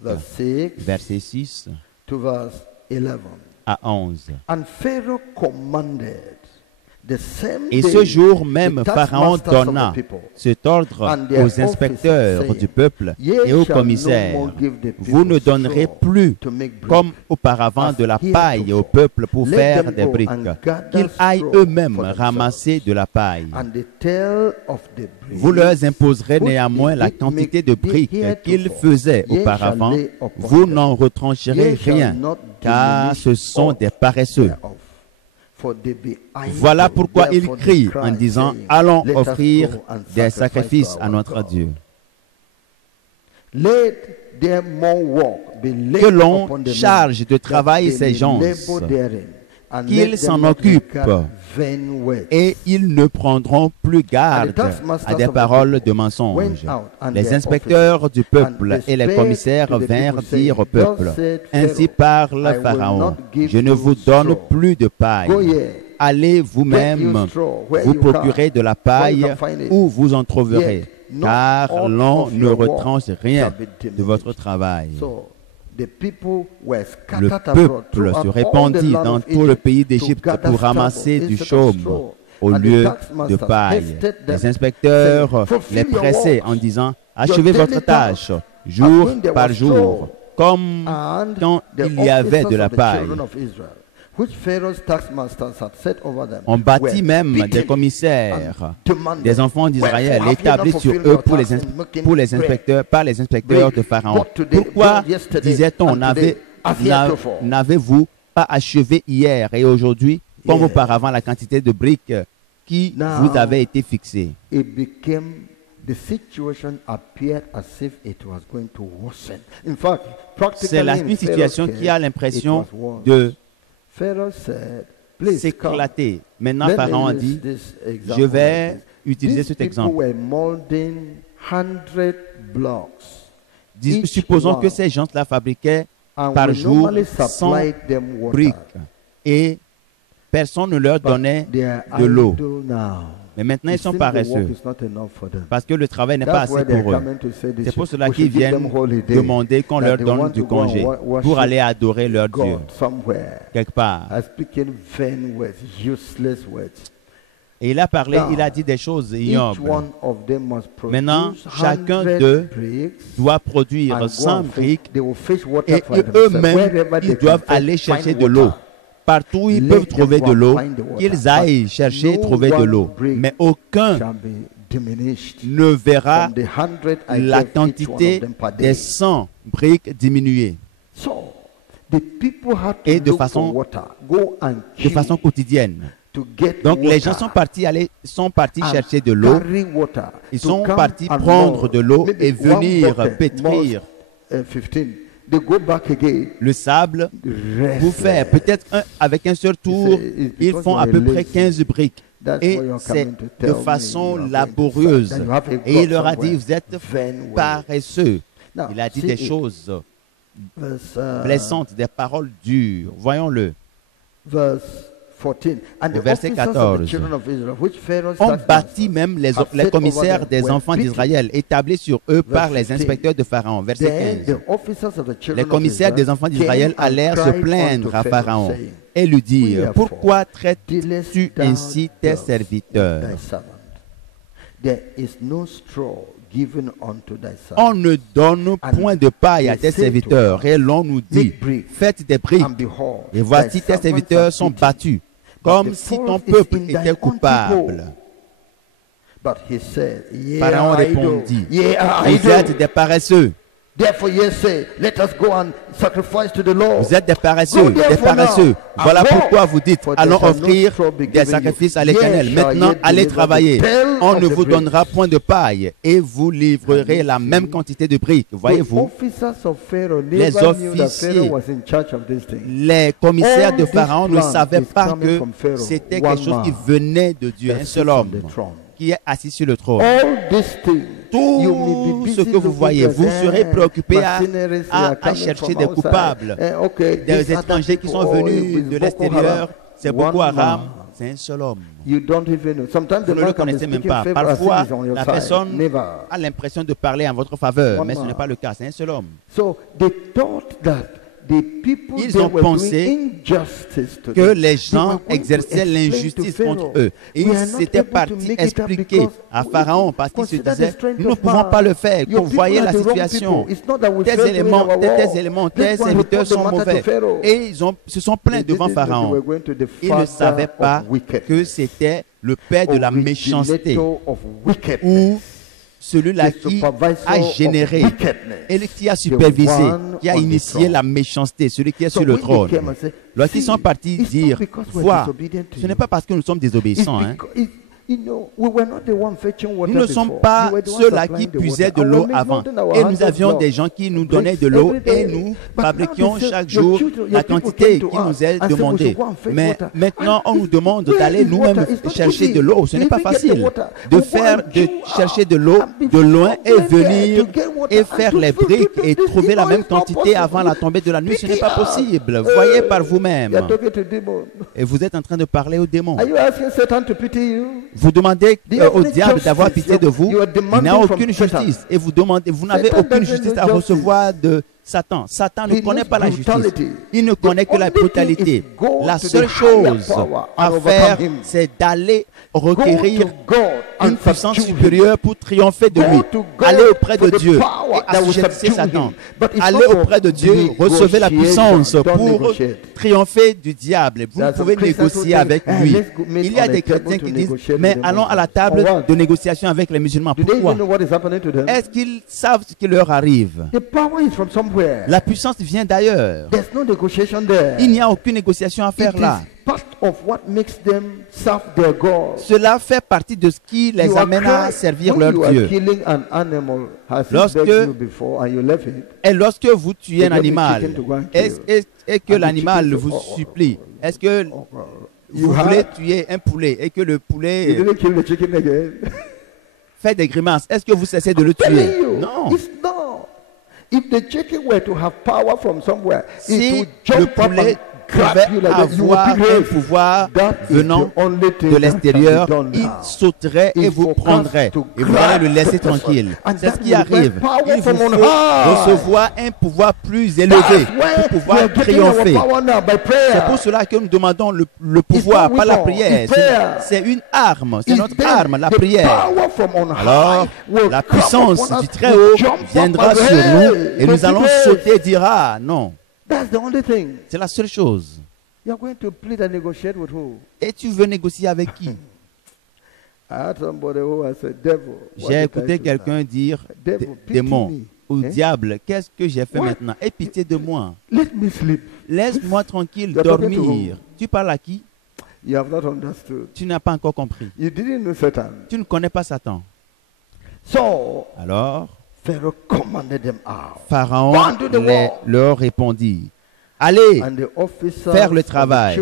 verset 6 to verse 11. à 11. And Pharaoh commanded the same Et day ce jour the même, Pharaon taskmasters of donna the people cet ordre and their aux inspecteurs officers, du peuple Ye et aux shall no commissaires. more give the Vous ne people donnerez straw plus, to make brick, comme auparavant, de la paille au peuple pour Let faire them des go briques. and gather Qu'ils aillent straw eux-mêmes for themselves. ramasser de la paille. and the tale of the brick Vous leur imposerez which néanmoins they la did quantité make de briques qu'ils heretofore, faisaient ye auparavant. shall lay upon Vous them. n'en retrancherez Ye shall rien, not car diminish ce sont aught des paresseux. thereof. For they be idle, Voilà pourquoi ils therefore they crient cry, en disant, saying, allons Let us offrir go and des sacrifice sacrifices to à our notre God. Dieu. Let their more work be laid Que l'on upon the men, charge de travail that ces they gens, may labor therein, and qu'ils let s'en them not occupent, regard vain words. et ils ne prendront plus garde à des paroles de mensonges. Les inspecteurs du peuple et les commissaires vinrent dire au peuple, ainsi parle Pharaon, je ne vous donne plus de paille. Allez vous-même vous procurer de la paille où vous en trouverez, car l'on ne retranche rien de votre travail. Le peuple se répandit dans tout le pays d'Égypte pour ramasser du chaume au lieu de paille. Les inspecteurs les pressaient en disant, achevez votre tâche jour par jour, comme quand il y avait de la paille. On bâtit même des commissaires, des enfants d'Israël, établis sur eux pour les inspecteurs, par les inspecteurs de Pharaon. Pourquoi, disait-on, n'avez-vous pas achevé hier et aujourd'hui, comme auparavant, la quantité de briques qui vous avait été fixée? C'est la situation qui a l'impression de s'éclater. Maintenant, Pharaon a dit, je vais utiliser cet exemple. Supposons que ces gens-là fabriquaient par jour 100 briques et personne ne leur donnait de l'eau. Mais maintenant, ils sont paresseux parce que le travail n'est pas assez pour eux. C'est pour cela qu'ils viennent demander qu'on leur donne du congé pour aller adorer leur Dieu quelque part. Et il a parlé, il a dit des choses ignobles. Maintenant, chacun d'eux doit produire 100 briques et eux-mêmes, ils doivent aller chercher de l'eau. Partout où ils peuvent trouver de l'eau, qu'ils aillent chercher et trouver de l'eau. Mais aucun ne verra la quantité des 100 briques diminuer. Et de façon quotidienne. Donc les gens sont partis chercher de l'eau. Ils sont partis prendre de l'eau et venir pétrir le sable pour faire peut-être avec un seul tour, ils font à peu près 15 briques. Et c'est de façon laborieuse. Et il leur a dit, vous êtes paresseux. Il a dit des choses blessantes, des paroles dures. Voyons-le. Au verset 14, on bâtit même les commissaires des enfants d'Israël, établis sur eux par les inspecteurs de Pharaon. Verset 15. Les commissaires des enfants d'Israël allèrent se plaindre à Pharaon et lui dire, pourquoi traites-tu ainsi tes serviteurs? On ne donne point de paille à tes serviteurs et l'on nous dit, faites des briques. Et voici tes serviteurs sont battus, comme si ton peuple était coupable. Pharaon répondit, vous êtes des paresseux. Vous êtes des paresseux, Voilà pourquoi vous dites, allons offrir des sacrifices à l'Éternel. Maintenant, allez travailler. On ne vous donnera point de paille et vous livrerez la même quantité de briques. Voyez-vous, les officiers, les commissaires de Pharaon ne savaient pas que c'était quelque chose qui venait de Dieu, un seul homme qui est assis sur le trône. Tout ce que vous voyez, vous serez préoccupé à chercher des coupables, des étrangers qui sont venus de l'extérieur. C'est Boko Haram, c'est un seul homme. Vous ne le connaissez même pas. Parfois, la personne a l'impression de parler en votre faveur, mais ce n'est pas le cas, c'est un seul homme. Ils ont pensé que les gens exerçaient l'injustice contre eux. Et ils s'étaient partis expliquer à Pharaon parce qu'ils se disaient, nous ne pouvons pas le faire. Vous voyez la situation. Tes éléments, tes serviteurs sont mauvais. Et ils se sont plaints devant Pharaon. Ils ne savaient pas que c'était le père de la méchanceté ou celui-là qui a généré et qui a supervisé, qui a initié la méchanceté, celui qui est sur le trône. Lorsqu'ils sont partis dire, vois, ce n'est pas parce que nous sommes désobéissants. Nous ne sommes pas ceux-là qui puisaient de l'eau avant. Et nous avions des gens qui nous donnaient de l'eau et nous fabriquions chaque jour la quantité qui nous est demandée. Mais maintenant, on nous demande d'aller nous-mêmes chercher de l'eau. Ce n'est pas facile de chercher de l'eau de loin et venir et faire les briques et trouver la même quantité avant la tombée de la nuit. Ce n'est pas possible. Voyez par vous-même. Et vous êtes en train de parler aux démons. Vous demandez au diable d'avoir pitié de vous. Il n'a aucune justice. Et vous n'avez aucune justice à recevoir de Satan. Satan ne connaît pas la justice. Il ne connaît que la brutalité. La seule chose à faire, c'est d'aller requérir une puissance supérieure pour triompher de lui. Allez auprès de Dieu et assujettissez Satan. Allez auprès de Dieu, recevez la puissance pour triompher du diable. Vous pouvez négocier avec lui. Il y a des chrétiens qui disent, mais allons à la table de négociation avec les musulmans. Pourquoi? Est-ce qu'ils savent ce qui leur arrive? La puissance vient d'ailleurs. Il n'y a aucune négociation à faire là. Cela fait partie de ce qui les amène à servir leur Dieu. Lorsque vous tuez un animal et que l'animal vous supplie, est-ce que vous voulez tuer un poulet et que le poulet fait des grimaces, est-ce que vous cessez de le tuer? Non. Si le poulet devait avoir un pouvoir venant de l'extérieur, il sauterait et vous prendrait et vous allez le laisser tranquille. C'est ce qui arrive. Il vous faut recevoir un pouvoir plus élevé pour pouvoir triompher. C'est pour cela que nous demandons le pouvoir, pas la prière. C'est une arme, c'est notre arme, la prière. Alors, la puissance du Très-Haut viendra sur nous et nous allons sauter et dire, ah non. C'est la seule chose. Et tu veux négocier avec qui? J'ai écouté quelqu'un dire, démon ou diable, qu'est-ce que j'ai fait maintenant? Aie pitié de moi. Laisse-moi tranquille dormir. Tu parles à qui? Tu n'as pas encore compris. Tu ne connais pas Satan. Alors, Pharaon leur répondit, allez faire le travail.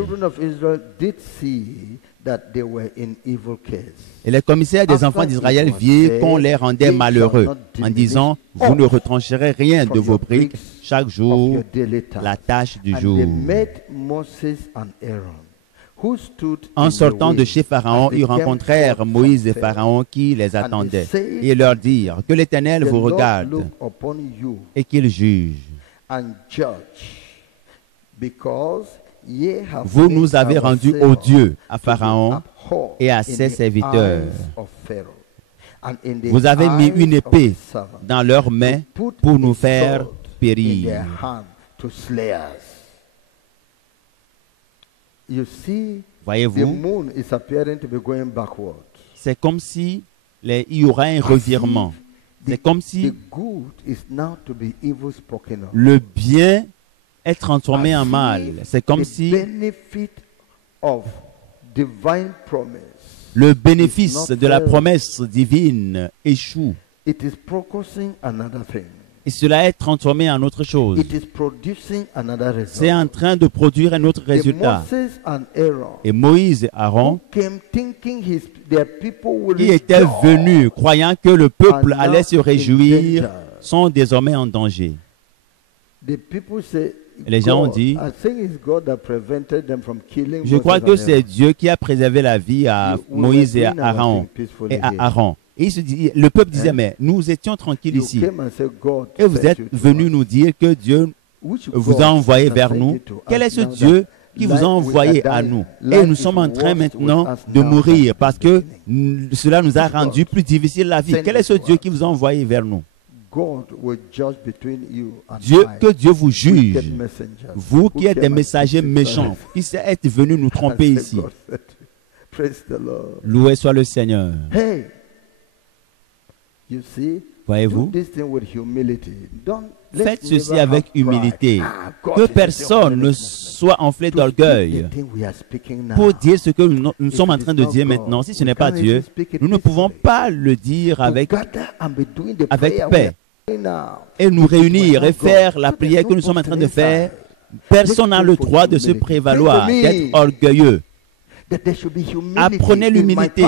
Et les commissaires des enfants d'Israël virent qu'on les rendait malheureux en disant, vous ne retrancherez rien de vos briques chaque jour, la tâche du jour. En sortant de chez Pharaon, ils rencontrèrent Moïse et Pharaon qui les attendaient. Et leur dirent, que l'Éternel vous regarde et qu'il juge. Vous nous avez rendus odieux à Pharaon et à ses serviteurs. Vous avez mis une épée dans leurs mains pour nous faire périr. Voyez-vous, c'est comme si il y aurait un revirement. C'est comme si le bien est transformé en mal. C'est comme si le bénéfice de la promesse divine échoue. Et cela est transformé en autre chose. C'est en train de produire un autre résultat. Et Moïse et Aaron, qui étaient venus croyant que le peuple allait se réjouir, sont désormais en danger. Les gens ont dit, je crois que c'est Dieu qui a préservé la vie à Moïse et à Aaron. Et le peuple disait, mais nous étions tranquilles ici. Et vous êtes venus nous dire que Dieu vous a envoyé vers nous? Quel est ce Dieu qui vous a envoyé à nous? Et nous sommes en train maintenant de mourir parce que cela nous a rendu plus difficile la vie. Quel est ce Dieu qui vous a envoyé vers nous? Que Dieu vous juge, vous qui êtes des messagers méchants, qui êtes venus nous tromper ici. Loué soit le Seigneur. Voyez-vous, faites ceci avec humilité, que personne ne soit enflé d'orgueil pour dire ce que nous sommes en train de dire maintenant. Si ce n'est pas Dieu, nous ne pouvons pas le dire avec paix et nous réunir et faire la prière que nous sommes en train de faire. Personne n'a le droit de se prévaloir, d'être orgueilleux. Apprenez l'humilité.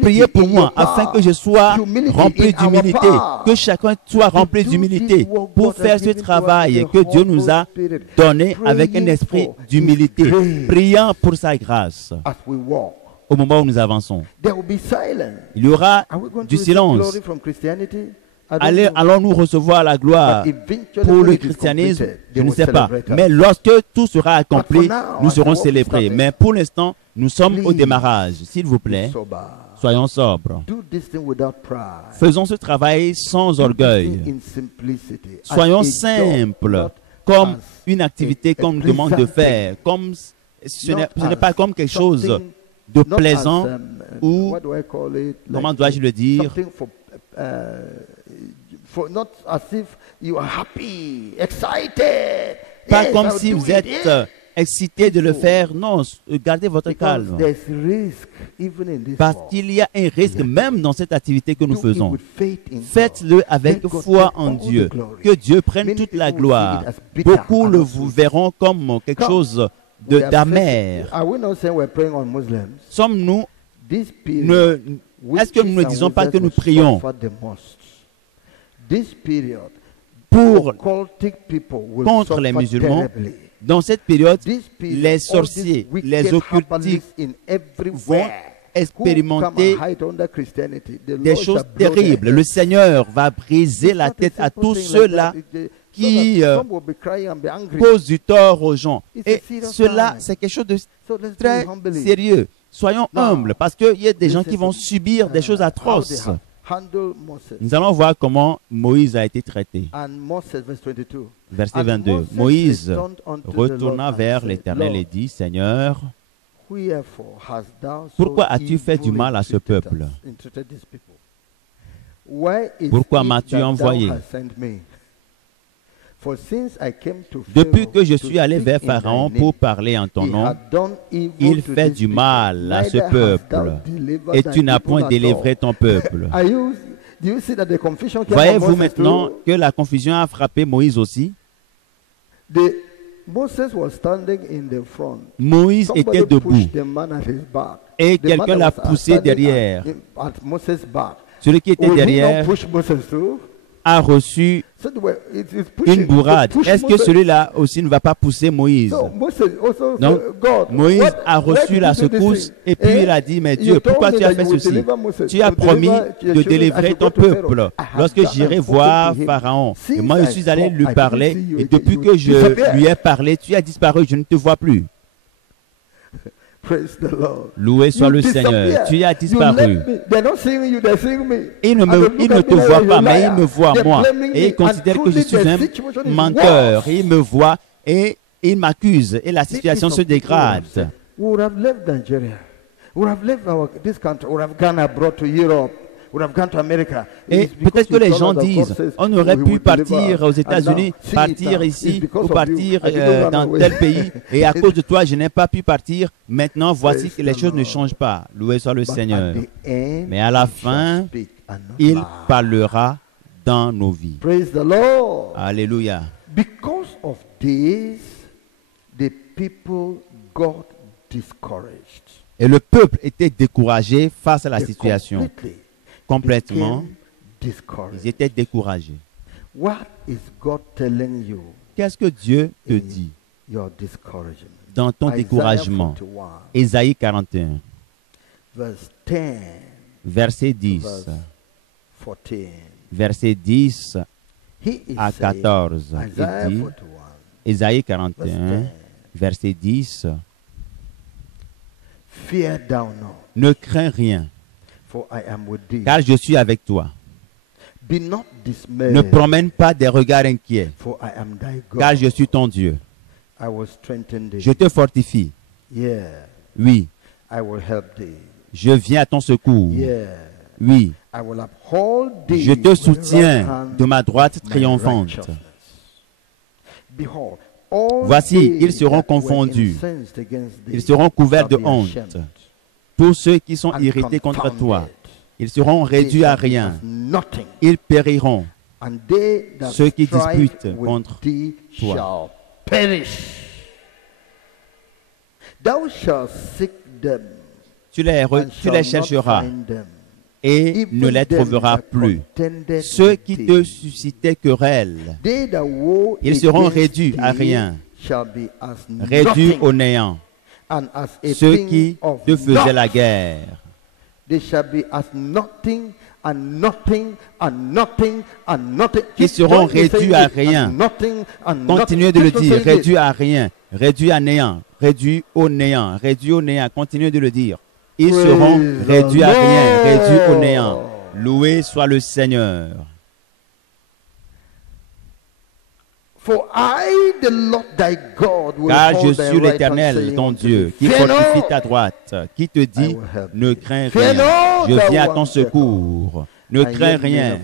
Priez pour moi afin que je sois rempli d'humilité, que chacun soit rempli d'humilité pour faire ce travail que Dieu nous a donné avec un esprit d'humilité, priant pour sa grâce. Au moment où nous avançons, il y aura du silence. Allons-nous recevoir la gloire pour le christianisme? Je ne sais pas. Mais lorsque tout sera accompli, nous serons célébrés. Mais pour l'instant, nous sommes au démarrage. S'il vous plaît, soyons sobres. Faisons ce travail sans orgueil. Soyons simples, comme une activité qu'on nous demande de faire. Comme ce n'est pas comme quelque chose de plaisant ou, comment dois-je le dire, pas comme si vous êtes excité de le faire. Non, gardez votre calme. Parce qu'il y a un risque même dans cette activité que nous faisons. Faites-le avec foi en Dieu. Que Dieu prenne toute la gloire. Beaucoup le verront comme quelque chose d'amer. Sommes-nous... Est-ce que nous ne disons pas que nous prions contre les musulmans? Dans cette période, les sorciers, les occultistes vont expérimenter des choses terribles. Le Seigneur va briser la tête à tous ceux-là qui causent du tort aux gens. Et cela, c'est quelque chose de très sérieux. Soyons humbles parce qu'il y a des gens qui vont subir des choses atroces. Nous allons voir comment Moïse a été traité. Verset 22. Moïse retourna vers l'Éternel et dit, Seigneur, pourquoi as-tu fait du mal à ce peuple? Pourquoi m'as-tu envoyé? Depuis que je suis allé vers Pharaon pour parler en ton nom, il fait du mal à ce peuple et tu n'as point délivré ton peuple. Voyez-vous maintenant que la confusion a frappé Moïse aussi? Moïse était debout et quelqu'un l'a poussé derrière. Celui qui était derrière a reçu une bourrade. Est-ce que celui-là aussi ne va pas pousser Moïse? Non. Moïse a reçu la secousse et puis il a dit, mais Dieu, pourquoi tu as fait ceci? Tu as promis de délivrer ton peuple lorsque j'irai voir Pharaon. Et moi, je suis allé lui parler et depuis que je lui ai parlé, tu as disparu, je ne te vois plus. Loué soit le Seigneur. Tu as disparu. Ils ne te voient pas, mais ils me voient moi. Et ils considèrent que je suis un menteur. Ils me voient et ils m'accusent. Et la situation se dégrade. Et peut-être que les gens disent, on aurait pu partir aux États-Unis, partir ici, ou partir dans tel pays, et à cause de toi, je n'ai pas pu partir. Maintenant, voici que les choses ne changent pas. Loué soit le Seigneur. Mais à la fin, il parlera dans nos vies. Alléluia. Because of this, the people got discouraged. Et le peuple était découragé face à la situation. Complètement, ils étaient découragés. Qu'est-ce que Dieu te dit dans ton découragement? Ésaïe 41, verset 10. Verset 10 à 14. Il dit, Ésaïe 41, verset 10, ne crains rien, car je suis avec toi. Ne promène pas des regards inquiets, car je suis ton Dieu. Je te fortifie. Oui. Je viens à ton secours. Oui. Je te soutiens de ma droite triomphante. Voici, ils seront confondus. Ils seront couverts de honte. Tous ceux qui sont irrités contre toi, ils seront réduits à rien. Ils périront. Ceux qui disputent contre toi. Tu les chercheras et ne les trouveras plus. Ceux qui te suscitaient querelle, ils seront réduits à rien, réduits au néant. Ceux qui te faisaient la guerre, ils seront réduits à rien. Continuez de le dire, réduits à rien, réduits à néant, réduits au néant, réduits au néant. Continuez de le dire. Ils seront réduits à rien, réduits au néant. Loué soit le Seigneur. Car je suis l'Éternel, ton Dieu, qui fortifie ta droite, qui te dit, ne crains rien, je viens à ton secours, ne crains rien.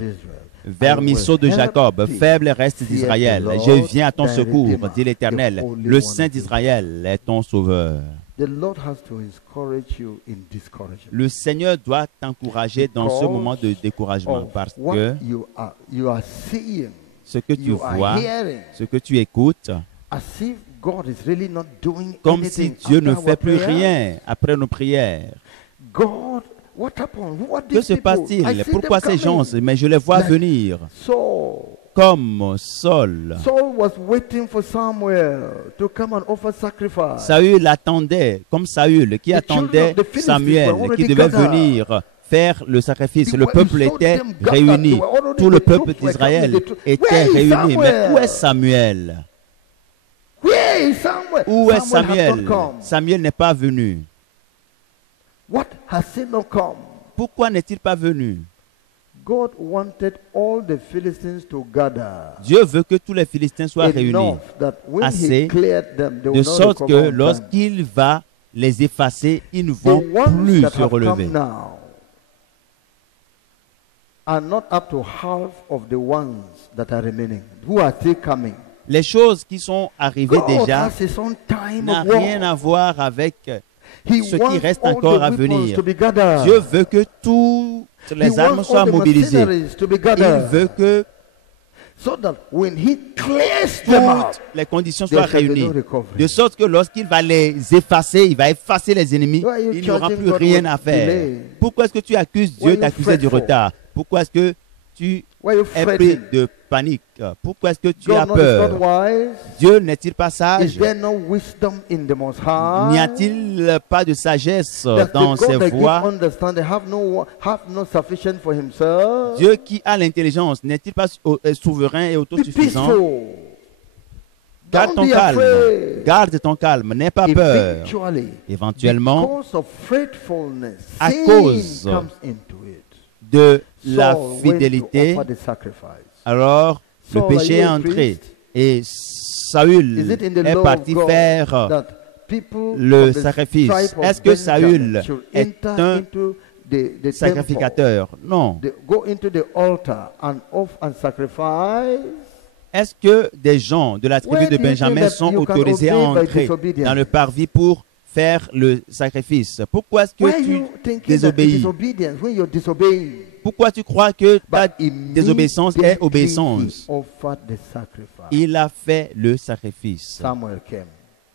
Vermisseau de Jacob, faible reste d'Israël, je viens à ton secours, dit l'Éternel, le Saint d'Israël est ton sauveur. Le Seigneur doit t'encourager dans ce moment de découragement parce que ce que tu vois, ce que tu écoutes, comme si Dieu ne fait plus rien après nos prières. Que se passe-t-il? Pourquoi ces gens? Mais je les vois venir. Comme Saul. Saül attendait, comme Saül, qui attendait Samuel, qui devait venir faire le sacrifice. Le peuple était réuni. Tout le peuple d'Israël était réuni. Mais où est Samuel? Où est Samuel? Samuel n'est pas venu. Pourquoi n'est-il pas venu? Dieu veut que tous les Philistins soient réunis assez, de sorte que lorsqu'il va les effacer, ils ne vont plus se relever. Les choses qui sont arrivées déjà n'ont rien à voir avec ce qui reste encore à venir. Dieu veut que toutes les armes soient mobilisées. Il veut que toutes les conditions soient réunies. De sorte que lorsqu'il va les effacer, il va effacer les ennemis, il n'y aura plus rien à faire. Pourquoi est-ce que tu accuses Dieu d'accuser du retard? Pourquoi est-ce que tu es pris de panique? Pourquoi est-ce que tu as peur? Dieu n'est-il pas sage? N'y a-t-il pas de sagesse dans ses voies? Dieu qui a l'intelligence, n'est-il pas souverain et autosuffisant? Garde ton calme. Garde ton calme. N'aie pas peur. Éventuellement, à cause de la fidélité, alors le péché est entré et Saül est parti faire le sacrifice. Est-ce que Saül est un sacrificateur? Non. Est-ce que des gens de la tribu de Benjamin sont autorisés à entrer dans le parvis pour faire le sacrifice? Pourquoi est-ce que tu désobéis? Pourquoi tu crois que ta désobéissance est obéissance? Il a fait le sacrifice.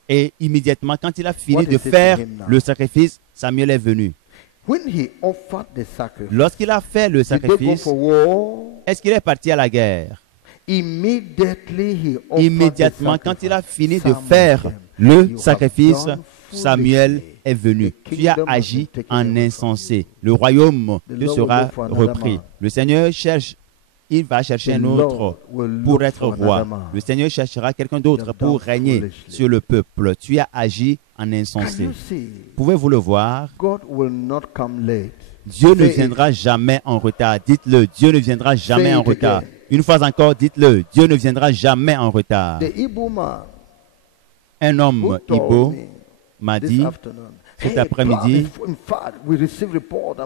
Et immédiatement, quand il a fini de faire le sacrifice, Samuel est venu. Lorsqu'il a fait le sacrifice, est-ce qu'il est parti à la guerre? Immédiatement, quand il a fini de faire le sacrifice, Samuel est venu. Tu as agi en insensé. Le royaume te sera repris. Le Seigneur cherche il va chercher un autre pour être roi. Le Seigneur cherchera quelqu'un d'autre pour régner sur le peuple. Tu as agi en insensé. Pouvez-vous le voir? Dieu ne viendra jamais en retard. Dites-le, Dieu ne viendra jamais en retard. Une fois encore, dites-le, Dieu ne viendra jamais en retard. Un homme Igbo m'a dit cet après-midi,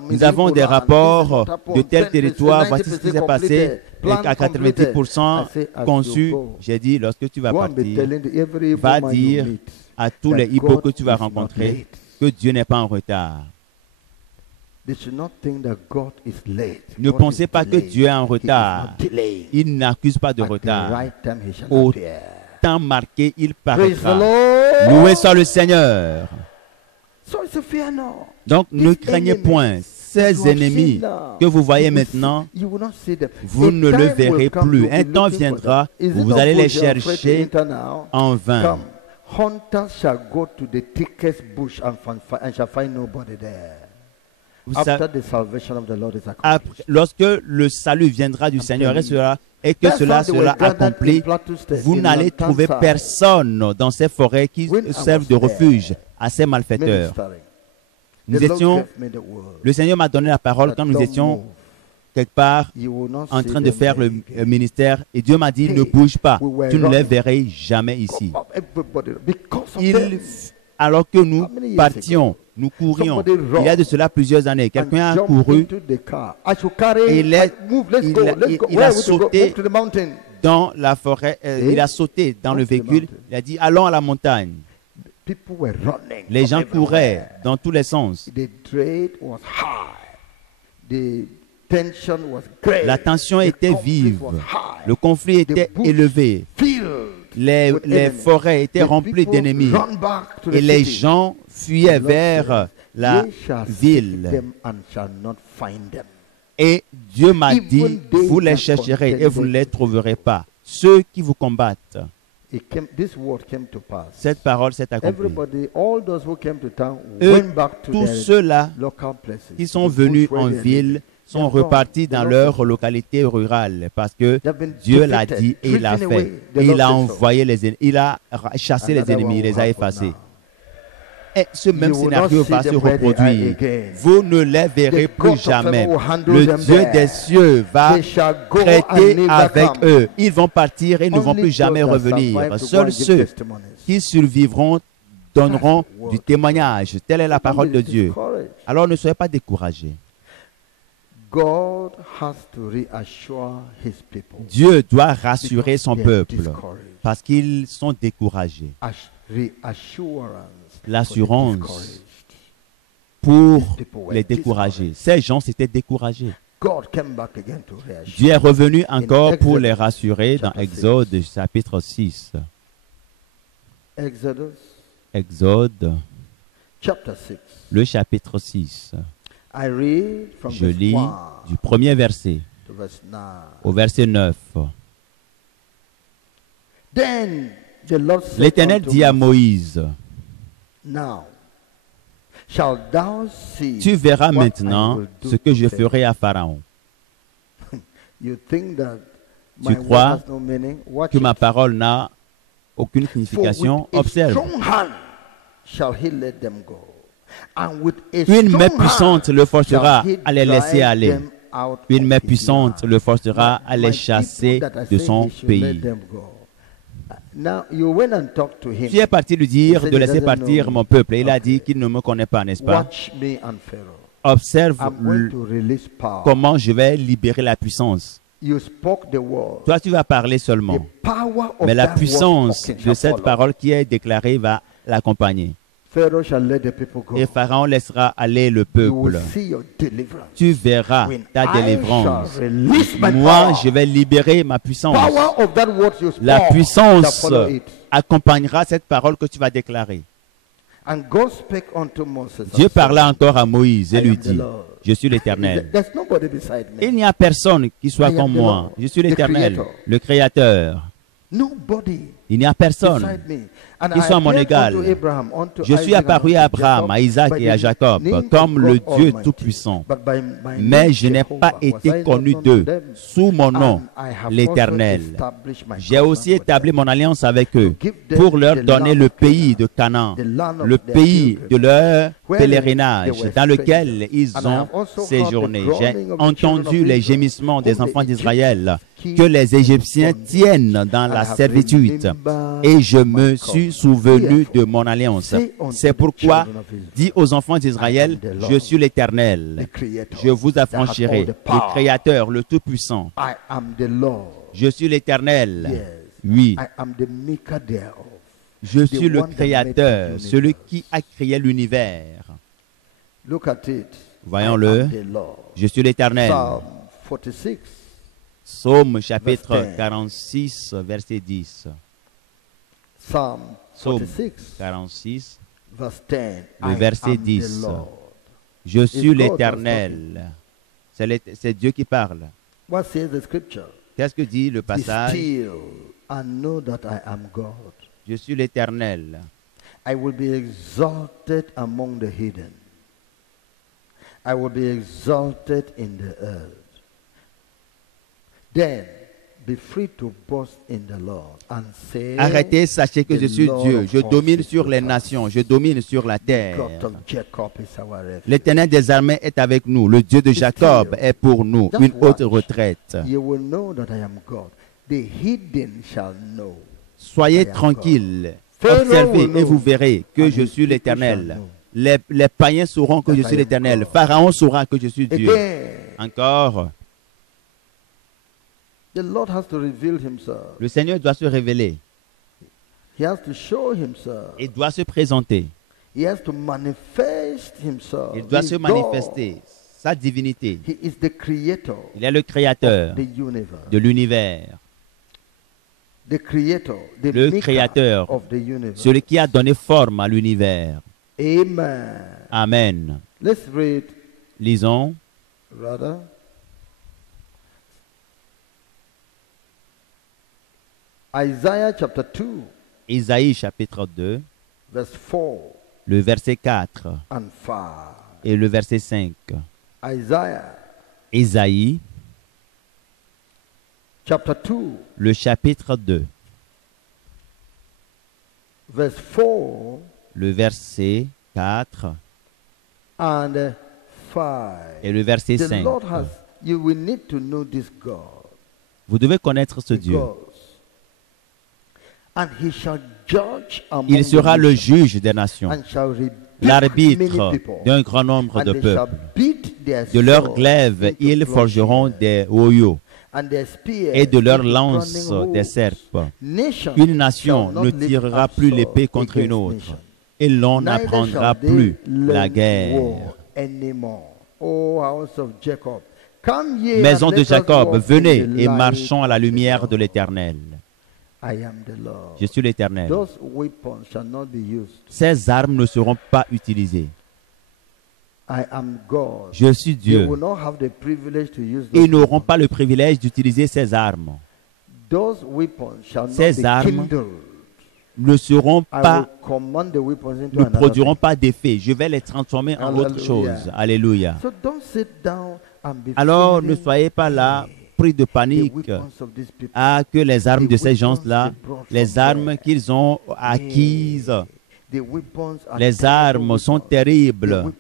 nous avons des rapports de tel territoire, voici ce qui s'est passé, et à 90% conçu. J'ai dit, lorsque tu vas partir, va dire à tous les Igbo que tu vas rencontrer que Dieu n'est pas en retard. Ne pensez pas que Dieu est en retard. Il n'accuse pas de retard. Au temps marqué, il paraîtra. Loué soit le Seigneur. Donc, ne craignez point ces ennemis que vous voyez maintenant, vous ne le verrez plus. Un temps viendra où vous allez les chercher en vain. Lorsque le salut viendra du Seigneur et que cela sera accompli, vous n'allez trouver personne dans ces forêts qui servent de refuge à ces malfaiteurs. Le Seigneur m'a donné la parole quand nous étions quelque part en train de faire le ministère et Dieu m'a dit ne bouge pas, tu ne les verras jamais ici. Alors que nous partions, nous courions, il y a de cela plusieurs années, quelqu'un a couru et il a sauté dans la forêt, il a sauté dans le véhicule, il a dit allons à la montagne. Les gens couraient dans tous les sens. La tension était vive. Le conflit était élevé. Les forêts étaient remplies d'ennemis. Et les gens fuyaient vers la ville. Et Dieu m'a dit, vous les chercherez et vous ne les trouverez pas. Ceux qui vous combattent. Cette parole s'est accomplie. Tous ceux-là qui sont venus en ville sont repartis dans leur localité rurale parce que Dieu l'a dit et il l'a fait. Et il a envoyé les ennemis, il a chassé les ennemis, il les a effacés. Et ce même scénario va se reproduire. Vous ne les verrez plus jamais. Le Dieu des cieux va traiter avec eux. Ils vont partir et ne vont plus jamais revenir. Seuls ceux qui survivront donneront du témoignage. Telle est la parole de Dieu. Alors ne soyez pas découragés. Dieu doit rassurer son peuple parce qu'ils sont découragés. L'assurance pour les décourager. Ces gens s'étaient découragés. Dieu est revenu encore pour les rassurer dans Exode chapitre 6. Exode, le chapitre 6. Je lis du premier verset au verset 9. L'Éternel dit à Moïse, tu verras maintenant ce que je ferai à Pharaon. Tu crois que ma parole n'a aucune signification? Observe. Une main puissante le forcera à les laisser aller. Une main puissante le forcera à les chasser de son pays. Tu es parti lui dire de laisser partir mon peuple. Il a dit qu'il ne me connaît pas, n'est-ce pas? Observe comment je vais libérer la puissance. Toi, tu vas parler seulement. Mais la puissance de cette parole qui est déclarée va l'accompagner. Et Pharaon laissera aller le peuple. Tu verras ta délivrance. Moi, je vais libérer ma puissance. La puissance accompagnera cette parole que tu vas déclarer. Dieu parla encore à Moïse et lui dit, je suis l'Éternel. Il n'y a personne qui soit comme moi. Je suis l'Éternel, le Créateur. Il n'y a personne qui soit mon égal. Je suis apparu à Abraham, à Isaac et à Jacob comme le Dieu Tout-Puissant. Mais je n'ai pas été connu d'eux sous mon nom, l'Éternel. J'ai aussi établi mon alliance avec eux pour leur donner le pays de Canaan, le pays de leur pèlerinage dans lequel ils ont séjourné. J'ai entendu les gémissements des enfants d'Israël que les Égyptiens tiennent dans la servitude et je me suis souvenu de mon alliance. C'est pourquoi, dis aux enfants d'Israël, je suis l'Éternel. Je vous affranchirai, le Créateur, le Tout-Puissant. Je suis l'Éternel. Oui. Je suis le Créateur, celui qui a créé l'univers. Voyons-le. Je suis l'Éternel. Psaume chapitre 46, verset 10. Psaume 46, le verset 10. Je suis l'Éternel. C'est Dieu qui parle. Qu'est-ce que dit le passage? Je suis l'Éternel. I will be exalted among the heathen. I will be exalted in the earth. Then be free to boast in the Lord and say, arrêtez, sachez que je suis Dieu. Je domine sur les nations. Je domine sur la terre. L'Éternel des armées est avec nous. Le Dieu de Jacob est pour nous une haute retraite. Soyez tranquilles. Observez et vous verrez que je suis l'Éternel. Les païens sauront que je suis l'Éternel. Pharaon saura que je suis Dieu. Encore. Le Seigneur doit se révéler. Il doit se présenter. Il doit se manifester. Sa divinité. Il est le créateur de l'univers. Le créateur, celui qui a donné forme à l'univers. Amen. Lisons. Isaïe chapitre 2, le verset 4 et le verset 5. Isaïe le chapitre 2, le verset 4 et le verset 5. Vous devez connaître ce Dieu. Il sera le juge des nations, l'arbitre d'un grand nombre de peuples. De leurs glaives, ils forgeront des oyaux et de leurs lances des serpes. Une nation ne tirera plus l'épée contre une autre et l'on n'apprendra plus la guerre. Maison de Jacob, venez et marchons à la lumière de l'Éternel. Je suis l'Éternel. Ces armes ne seront pas utilisées. Je suis Dieu. Ils n'auront pas le privilège d'utiliser ces armes. Ces armes ne seront pas, ne produiront pas d'effet. Je vais les transformer en autre chose. Alléluia. Alors ne soyez pas là pris de panique à que les armes de ces gens-là, les armes qu'ils ont acquises, les armes sont terribles.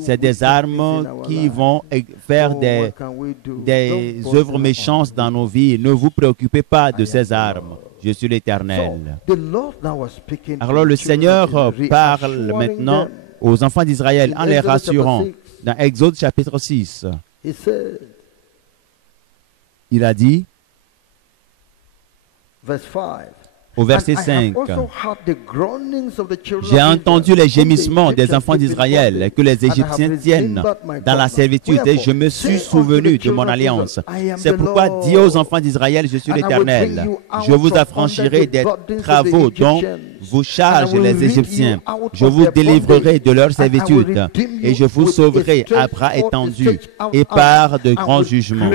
C'est des armes qui vont faire des œuvres méchantes dans nos vies. Ne vous préoccupez pas de ces armes. Je suis l'Éternel. Alors le Seigneur parle maintenant aux enfants d'Israël en les rassurant. Dans Exode chapitre 6, il a dit, au verset 5, « J'ai entendu les gémissements des enfants d'Israël que les Égyptiens tiennent dans la servitude et je me suis souvenu de mon alliance. C'est pourquoi dis aux enfants d'Israël, je suis l'Éternel. Je vous affranchirai des travaux dont vous chargent les Égyptiens. Je vous délivrerai de leur servitude et je vous sauverai à bras étendus et par de grands jugements. »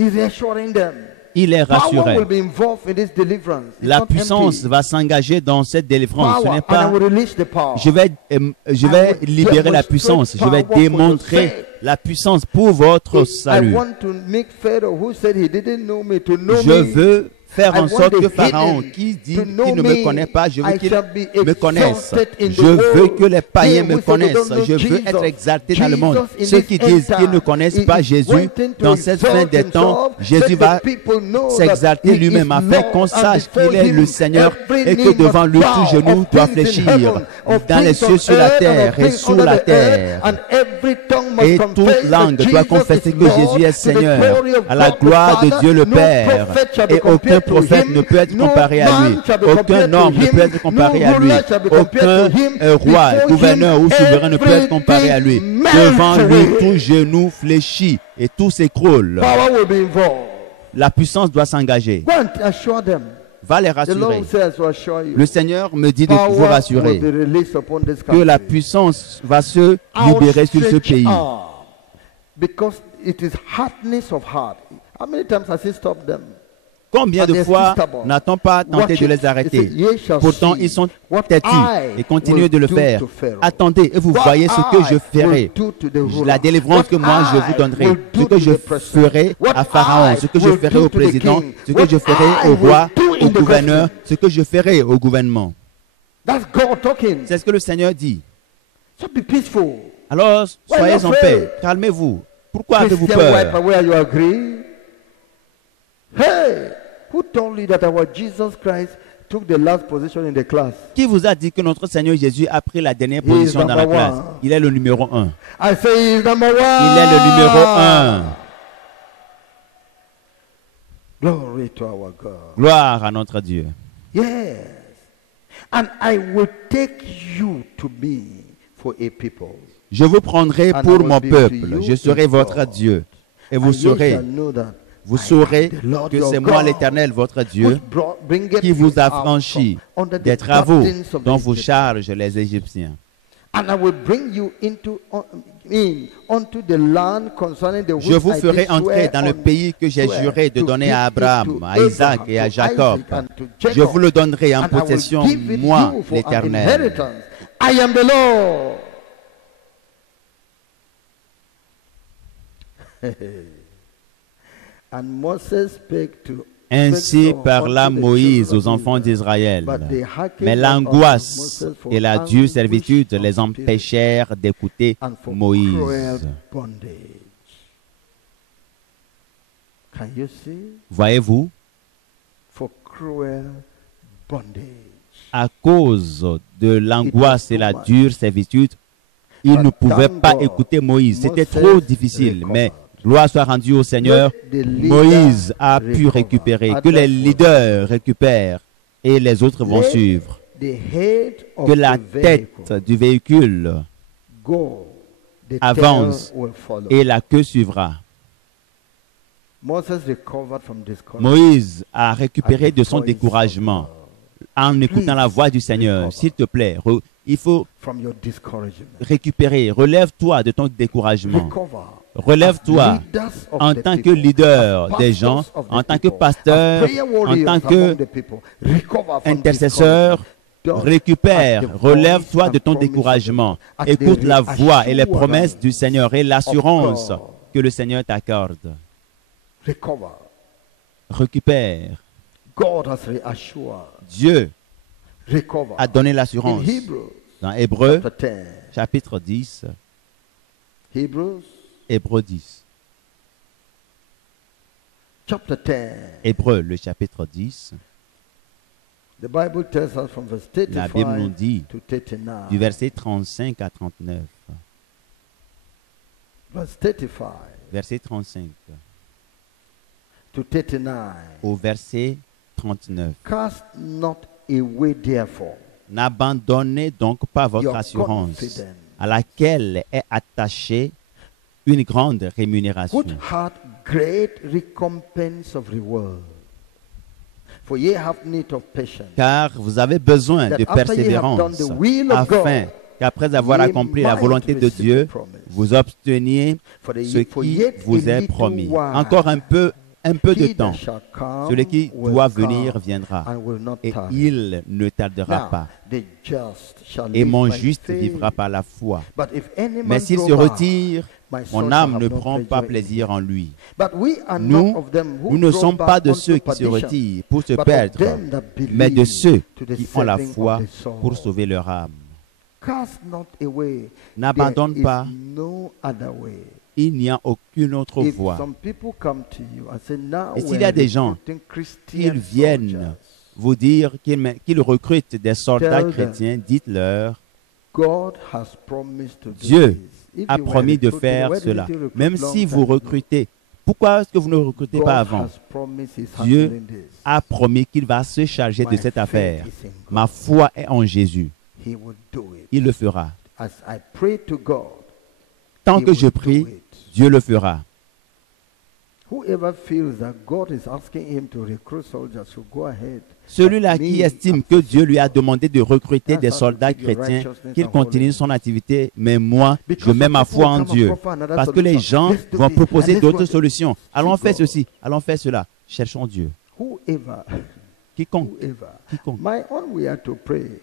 He's reassuring them. Il les rassurait. Power will be involved in this deliverance. It's La not puissance empty. va s'engager dans cette délivrance. Ce Power, n'est and I pas will release the power. je vais libérer la puissance. Je vais démontrer la puissance pour votre I salut. want to make Pharaoh, who said he didn't know me, to know Je me. veux faire en I sorte want que the Pharaon, hidden qui dit to qu'il know ne me. me connaît pas, je veux I qu'il shall be me connaisse. exalted in the Je veux world. que les païens They me who say they connaissent. don't know Je veux être Jesus. exalté dans le monde. Jesus in Ceux this qui disent end qu'ils ne time, connaissent he pas is Jésus, wanting to dans cette fin exalt des temps, himself, Jésus let va the people know that s'exalter he lui-même is afin Lord, qu'on and sache before qu'il est him le Seigneur every et que knee devant must lui bow, tout genou of doit things in fléchir heaven, of dans les things cieux, on sur la earth, and terre of et things sous under la the terre. earth, and every tongue must Et confess toute langue that doit Jesus confesser is que Lord, Jésus est to the Seigneur, glory of à la God the gloire de Father. Dieu le No Père. prophet shall be Et aucun compared to prophète him, ne peut être no comparé à lui. man shall be Aucun compared to homme ne him, peut être comparé no à lui. ruler shall be compared Aucun to him. roi, Before gouverneur him, ou souverain ne peut être comparé à lui. everything Devant melts lui, away. tout genou fléchit et tout s'écroule. Power will be involved. La puissance doit s'engager. Go and assure them. Va les The Lord rassurer. says to assure you. Le Seigneur me dit de Power vous rassurer will be released upon this que la country. puissance va se libérer sur ce Outstretched pays. arm, because it is hardness of heart. How many times has he stopped them? Combien de And they're fois still stubborn. n'a-t-on pas tenté Watch de it. les arrêter? He said, "Ye shall Pourtant, see ils sont what têtus I et continuent will de le do faire. to Pharaoh. Attendez et vous What voyez ce que je I ferai. will do to the ruler. La délivrance que What moi je I vous donnerai. will Ce do que to je the president. ferai What à Pharaon. I Ce que je will ferai do au to the président. king. Ce que What je ferai I au will roi, do in au the gouverneur. government. Ce que je ferai au gouvernement. That's God talking. C'est ce que le Seigneur dit. So be peaceful. Alors, Why soyez not en afraid? paix. Calmez-vous. Pourquoi avez-vous Christian wipe peur? away, you agree? Hey, who told you that our Jesus Christ took the last position in the class? Qui vous a dit que notre Seigneur Jésus a pris la dernière He is position dans la number classe? one. Il est le numéro 1. I say he's number one. Il est le numéro 1. Glory to our God. Gloire à notre Dieu. Yes. And I will take you to be for a people. Je vous prendrai And I pour will mon be peuple. to you Je serai a votre God. Dieu. Et vous And ye saurez, shall know that vous I saurez am the Lord que your c'est moi God, l'Éternel, votre Dieu, which bringeth qui vous you a out franchi from under the des travaux burdens of the dont vous Egyptians. chargent les Égyptiens. And I will bring you unto the land concerning the Je which vous I ferai did entrer swear dans le on- pays que j'ai swear juré de to donner give à it Abraham, to à Isaac Abraham, et à to Jacob. Isaac and to Je Jacob. vous le donnerai en And I will possession, give it moi, you for an l'Éternel. inheritance. I am the Lord. And Moses spake to Ainsi parla Moïse aux enfants d'Israël. Mais l'angoisse et la dure servitude les empêchèrent d'écouter Moïse. Voyez-vous, à cause de l'angoisse et la dure servitude, ils ne pouvaient pas écouter Moïse. C'était trop difficile, mais gloire soit rendue au Seigneur. Moïse a pu récupérer. Que les leaders récupèrent et les autres vont suivre. Que la tête du véhicule avance et la queue suivra. Moïse a récupéré de son découragement en écoutant la voix du Seigneur. S'il te plaît, il faut récupérer. Relève-toi de ton découragement. Relève-toi en tant que leader des gens, en tant que pasteur, en tant qu'intercesseur. Récupère, relève-toi de ton découragement. Écoute la voix et les promesses du Seigneur et l'assurance que le Seigneur t'accorde. Récupère. Dieu a donné l'assurance. Dans Hébreux, chapitre 10. Hébreux 10. Hébreux, le chapitre 10. La Bible nous dit du verset 35 à 39. Verset 35 au verset 39. N'abandonnez donc pas votre assurance, à laquelle est attachée une grande rémunération. Car vous avez besoin de persévérance, afin qu'après avoir accompli la volonté de Dieu, vous obteniez ce qui vous est promis. Encore un peu un peu de He temps. that shall come Celui qui will doit come venir viendra, and will not et tarry. il ne tardera Now, pas. the just shall Et live mon by juste faith. vivra par la foi. But if any Mais man s'il draw se back, retire, my soul mon shall âme have ne no prend pleasure pas in plaisir him. en lui. But we are Nous, not of them who nous ne draw sommes pas back de unto ceux qui se perdition, retirent pour se but of perdre, them that mais de believe ceux to the qui ont la saving foi of the soul. pour sauver leur âme. Cast not away. N'abandonne There is pas. no other way. Il n'y a aucune autre If voie. some people come to you and say, now Et s'il we're y a des gens recruiting Christian Qu'ils viennent soldiers, vous dire qu'ils recrutent des soldats Tell them. chrétiens, dites-leur, God has promised to do Dieu this. If a you were promis de recruiting, faire why didn't cela. you recruit Même long si time vous ago? recrutez, pourquoi est-ce que vous ne recrutez God pas avant? has promised he's Dieu handling this. a promis qu'il va se charger de My cette faith affaire. is in God. Ma foi est en Jésus. He will do it. Il le fera. As I pray to God, Tant he que je will prie, do it. Dieu le fera. Whoever feels that God is asking him to recruit soldiers should go ahead. Celui-là But qui me, estime I'm que facing- Dieu lui a demandé de recruter That's des how to soldats keep your chrétiens, righteousness qu'il and continue holiness. son activité, mais moi, je Because mets some ma people foi en come and Dieu. proffer another Parce que les solution. gens Let's do vont this, proposer and let's d'autres go- solutions. Allons faire God. ceci, allons faire cela. Cherchons Dieu. Whoever, Quiconque, quiconque. My own we are to pray.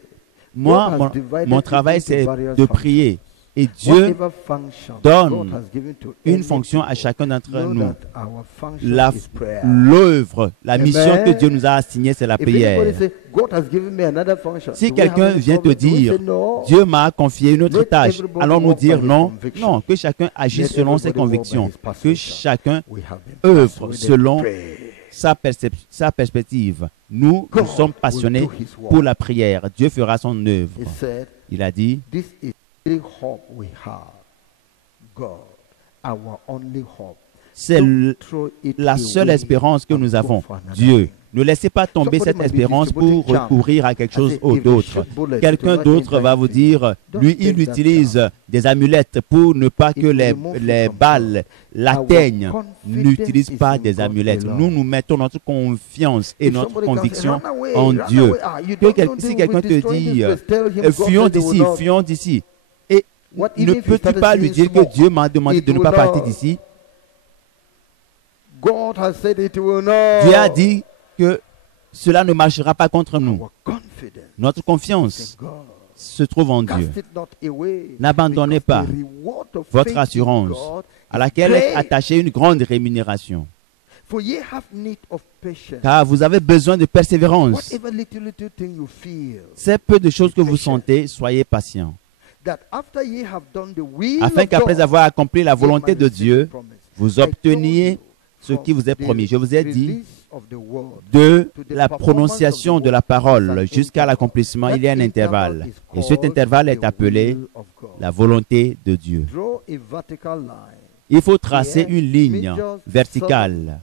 Moi, God has divided mon travail, people into c'est various de prier. functions. Et Dieu Whatever function donne God has given to une any fonction à people, chacun d'entre know nous. that our function La- is prayer. L'œuvre, la Amen. mission que Dieu nous a assignée, c'est la If anybody prière. say, God has given me another function, Si do we have quelqu'un any vient te problem? Do we dire, say no? Dieu m'a confié une autre Let tâche, everybody allons-nous walk dire by his non? conviction. Non, que chacun agisse Let selon ses everybody walk by convictions, his que persuasion. chacun We have been œuvre persuaded selon to pray. sa perspective. Nous God sommes will passionnés do his work. pour la prière. Dieu fera son œuvre. He said, Il a dit, this is the hope we have. God, our only hope. c'est Don't throw it la seule away espérance que and nous go avons. for another Dieu. thing. Ne laissez pas tomber Somebody cette might be espérance pour distributing jam. recourir à quelque I chose say, ou if they d'autre. shoot bullets, Quelqu'un it will not d'autre enter va vous into dire, Don't lui, take il that utilise jam. des amulettes pour ne pas que will les remove you from balles God. l'atteignent. Our N'utilise confidence pas is in des God amulettes. alone. Nous, nous mettons notre confiance et If notre somebody can say, conviction "Run away, en run Dieu. away. Ah, you don't know Si they quelqu'un will te destroy dit, this place, tell him God fuyons said they will d'ici, not." fuyons d'ici, et What ne even if he peux-tu started pas lui seeing dire que smoke? Dieu m'a demandé It de ne will pas partir not. d'ici? God has said it will not. Dieu a dit que cela ne marchera pas contre nous. Our confidence Notre in confiance God. se trouve en Dieu. Cast it not away, N'abandonnez because pas the reward of votre faith in assurance God à is laquelle est great. attachée une grande rémunération. For ye have need of patience. Car vous avez besoin de persévérance. Whatever little thing you feel, C'est peu de choses que vous sentez, soyez patient. that after ye have done the will Afin of qu'après God, avoir accompli la ye volonté might de receive Dieu, the promise. vous I told obteniez you ce from qui vous est the promis. Je vous ai dit, release of the word de to the la performance prononciation of the de la word, parole there is an jusqu'à interval. l'accomplissement, il y a un That intervalle. is Et cet called intervalle est the appelé will of God. la volonté de Dieu. Draw a vertical line, Il faut tracer Here, une ligne measure verticale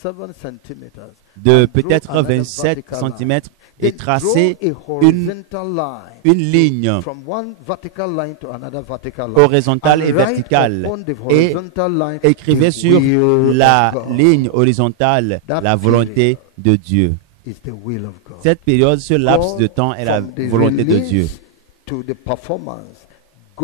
7 centimeters, de and draw peut-être another 27 vertical line. cm et Then tracer draw a horizontal line une ligne from one vertical line to another vertical line. horizontale And et write verticale. upon the Et horizontal line écrivez the sur will la of God. ligne horizontale That la volonté de Dieu. is the will of God. Cette période, ce laps de temps est la From the volonté de release Dieu. to the performance,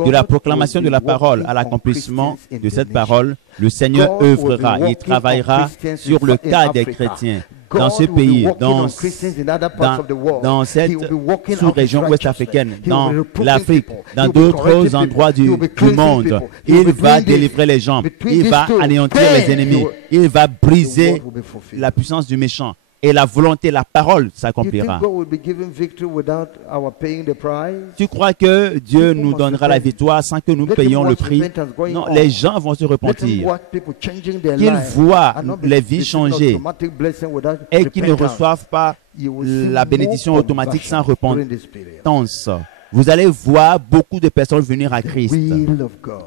De la God proclamation will de la be parole à working on l'accomplissement Christians in de the cette nation. parole, le Seigneur God will be œuvrera. Il working travaillera on Christians sur le in cas des Africa. chrétiens God dans ce will be pays, working dans on Christians in other parts of the world. dans He cette will be working sous-région out his ouest-africaine, righteousness. He dans will be reproving l'Afrique, people. dans He will be d'autres correcting endroits people. He will be cleansing monde. people. He Il will be va doing this. délivrer les gens. Between Il these va two, anéantir then les ennemis. he will- Il va the briser word will be fulfilled. la puissance du méchant. Et la volonté, la parole You think s'accomplira. God will be giving victory without our paying the price? Tu crois que Dieu People nous must donnera la repent. victoire sans que nous Let them payions le watch prix? repentance going Non, on. les gens vont se Let them repentir. watch people changing their Qu'ils lives voient and not be les vies receiving changer automatic blessing without et qu'ils ne repentance. reçoivent pas You will see la more bénédiction automatique sans conversion during this period. repentance. Vous allez voir beaucoup de personnes venir à The Christ. will of God.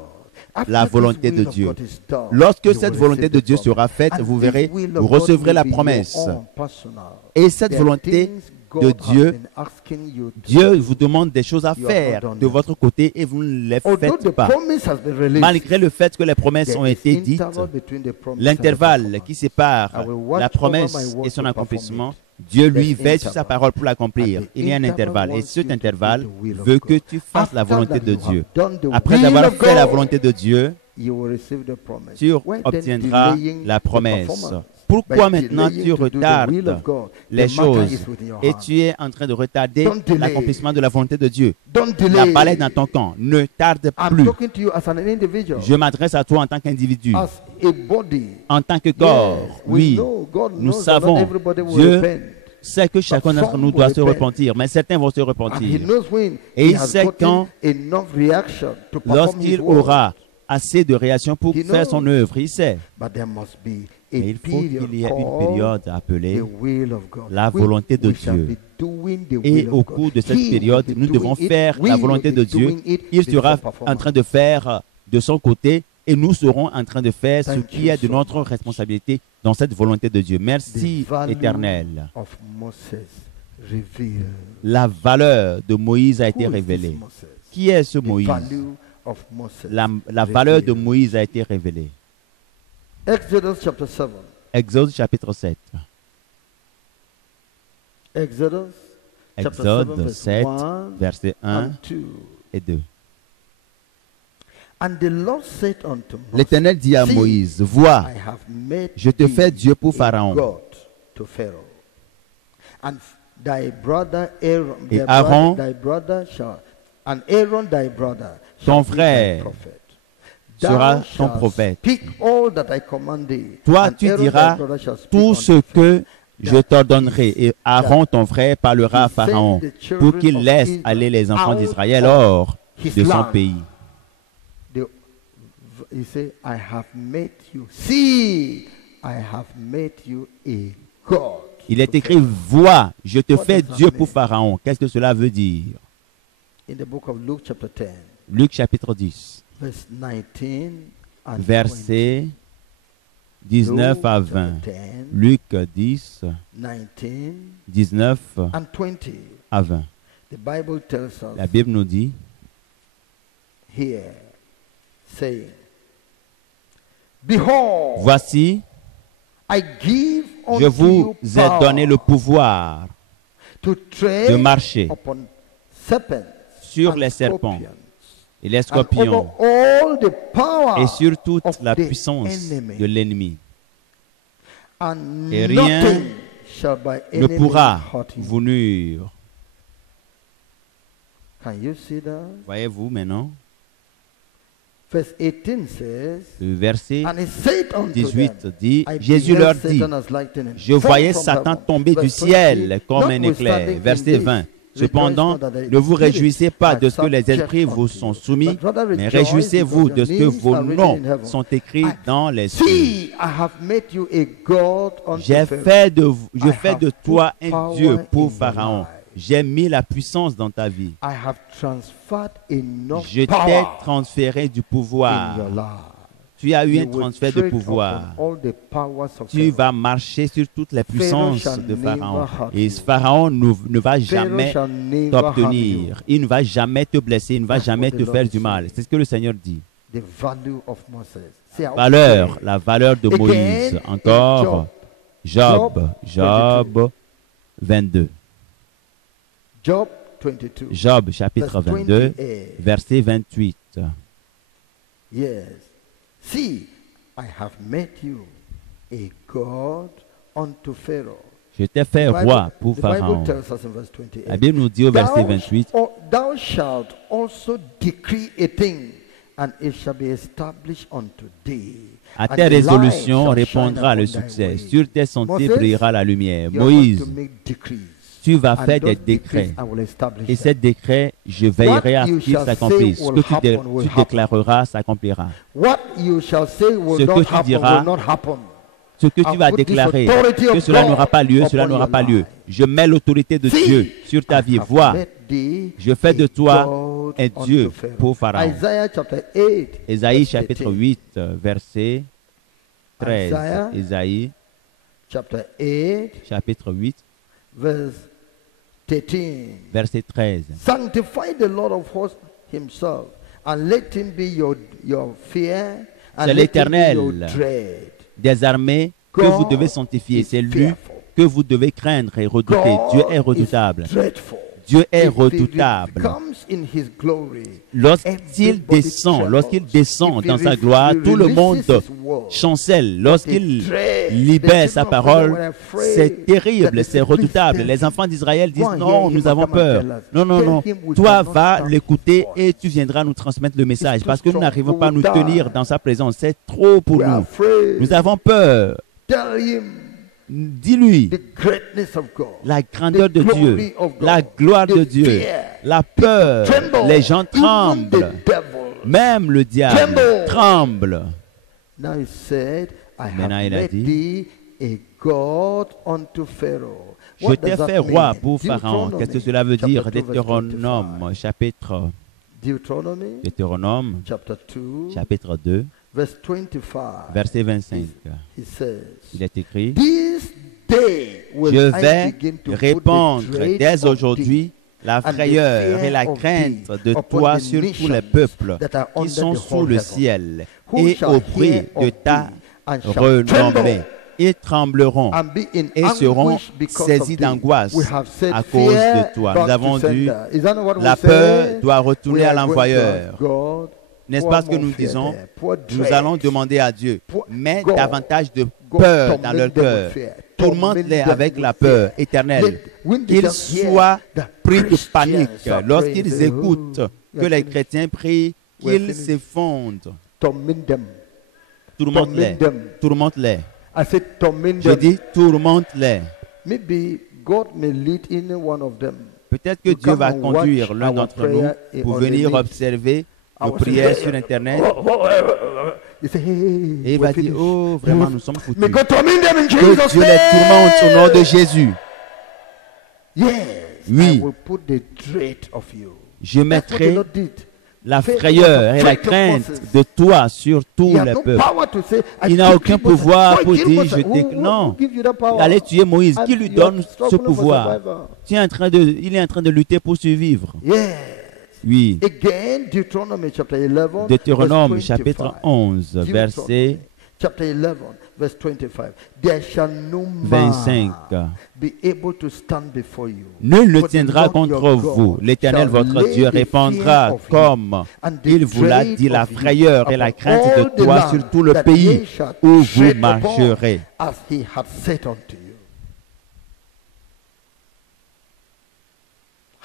After La this volonté will de of Dieu. God is done, Lorsque you cette will volonté receive de the Dieu promise. sera faite, And vous this verrez, will of vous God recevrez will la be your promesse. own personal. Et cette There are volonté things de God has Dieu, been asking you to Dieu do. vous demande des choses à You have faire not done de them. votre côté et vous ne les Although faites the pas. promise has been released, Malgré le fait que les promesses there ont is été dites, interval between the promise and the l'intervalle performance. qui sépare I will watch la over promesse my word et son to accomplissement, perform Dieu lui There's veille sur sa interval. parole pour l'accomplir. And the Il y a un interval intervalle et wants cet you to do intervalle the will of veut que God. tu fasses la After volonté that de you have Dieu. done the Après will avoir of fait la God, volonté de Dieu, tu obtiendras la promesse. Pourquoi maintenant tu retardes les choses et tu es en train de retarder l'accomplissement de la volonté de Dieu? La balle est dans ton camp. Ne tarde plus. Je m'adresse à toi en tant qu'individu. En tant que corps, oui, nous savons, Dieu sait que chacun d'entre nous doit se repentir, mais certains vont se repentir. Et il sait quand, lorsqu'il aura assez de réactions pour faire son œuvre, il sait. Mais il faut qu'il y ait une période appelée la volonté de Dieu. Et au cours de cette période, nous devons faire la volonté de Dieu. Il sera en train de faire de son côté et nous serons en train de faire ce qui est de notre responsabilité dans cette volonté de Dieu. Merci, Éternel. La valeur de Moïse a été révélée. Qui est ce Moïse? La valeur de Moïse a été révélée. Exode chapitre 7. Exode 7, versets 1 et 2. L'Éternel dit à Moïse, vois, je te fais Dieu pour Pharaon. Et Aaron, ton frère, sera ton prophète. Toi, tu diras tout ce que je t'ordonnerai. Et Aaron, ton frère, parlera à Pharaon pour qu'il laisse aller les enfants d'Israël hors de son pays. Il est écrit, vois, je te fais Dieu pour Pharaon. Qu'est-ce que cela veut dire? Luc chapitre 10. Versets 19 à 20. Luc 10, 19 à 20. La Bible nous dit, voici, je vous ai donné le pouvoir de marcher sur les serpents et les scorpions et sur toute la puissance de l'ennemi. Et rien ne pourra vous nuire. Voyez-vous maintenant? Le verset 18 dit, Jésus leur dit, je voyais Satan tomber du ciel comme un éclair. Verset 20. Cependant, ne vous réjouissez pas de ce que les esprits vous sont soumis, mais réjouissez-vous de ce que vos noms sont écrits dans les cieux. Je fais de toi un Dieu pour Pharaon. J'ai mis la puissance dans ta vie. Je t'ai transféré du pouvoir. Tu as eu un transfert de pouvoir. Tu vas marcher sur toutes les puissances de Pharaon. Et Pharaon ne va jamais t'obtenir. Il ne va jamais te blesser. Il ne va jamais te faire du mal. C'est ce que le Seigneur dit. La valeur de Moïse. Encore, Job 22. Job chapitre 22, verset 28. Yes. See, I have made you a God unto Pharaoh. Je t'ai fait roi pour Pharaon. La Bible nous dit au verset 28. Thou shalt also decree a thing, and it shall be established unto thee. À tes résolutions répondra le succès. Sur tes sentiers brillera la lumière. Moïse, tu vas faire des décrets. Et ces décrets, je veillerai à ce qu'ils s'accomplissent. Ce que tu déclareras s'accomplira. Ce que tu diras, ce que tu vas déclarer, que cela n'aura pas lieu, cela n'aura pas lieu. Je mets l'autorité de Dieu sur ta vie. Vois, je fais de toi un Dieu pour Pharaon. Ésaïe chapitre 8, verset 13. Ésaïe chapitre 8, verset 13. Sanctify the Lord of hosts himself, and let him be your fear, and c'est l'Éternel des armées que vous devez sanctifier. C'est lui que vous devez craindre et redouter. Dieu est redoutable. Dieu est redoutable. Lorsqu'il descend dans sa gloire, tout le monde chancelle. Lorsqu'il libère sa parole, c'est terrible, c'est redoutable. Les enfants d'Israël disent non, nous avons peur. Non, non, non. Toi, va l'écouter et tu viendras nous transmettre le message parce que nous n'arrivons pas à nous tenir dans sa présence. C'est trop pour nous. Nous avons peur. Dis-lui la grandeur de Dieu, la gloire de Dieu, la peur. Les gens tremblent. Même le diable tremble. Maintenant, il a dit, je t'ai fait roi pour Pharaon. Qu'est-ce que cela veut dire? Deutéronome, chapitre 2, verset 25. Il est écrit, je vais répandre dès aujourd'hui la frayeur et la crainte de toi sur tous les peuples qui sont sous le ciel, et au prix de ta renommée. Ils trembleront et seront saisis d'angoisse à cause de toi. Nous avons dit, la peur doit retourner à l'envoyeur. N'est-ce pas ce que nous disons? Nous allons demander à Dieu, mets davantage de peur dans leur cœur. Tourmente-les avec la peur éternelle. Qu'ils soient pris de panique lorsqu'ils écoutent que les chrétiens prient, qu'ils s'effondrent. Tourmente-les. Tourmente-les. Je dis, tourmente-les. Peut-être que Dieu va conduire l'un d'entre nous pour venir observer nos prières sur Internet. Et il va dire, oh, vraiment, nous sommes foutus. Que Dieu les tourmente au nom de Jésus. Oui, je mettrai la frayeur et la crainte de toi sur tous les peuples. Il n'a aucun pouvoir pour dire, je déclare. Non, allez tuer Moïse. Qui lui donne ce pouvoir? Il est en train de lutter pour survivre. Oui. Deutéronome chapitre 11, verset 25. Nul ne tiendra contre vous. L'Éternel, votre Dieu, répandra comme il vous l'a dit la frayeur et la crainte de toi sur tout le pays où vous marcherez.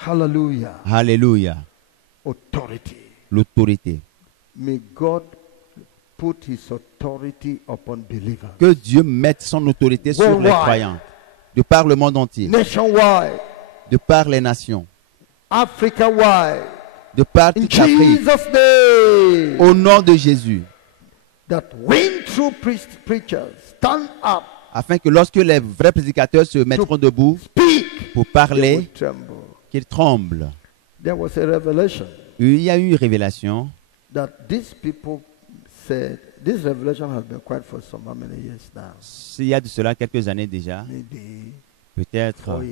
Hallelujah. Alléluia. L'autorité. Que Dieu mette son autorité sur les croyants, de par le monde entier, de par les nations, de par toute l'Afrique, au nom de Jésus, afin que lorsque les vrais prédicateurs se mettront debout pour parler, qu'ils tremblent. Il y a eu une révélation. Il y a de cela quelques années déjà, peut-être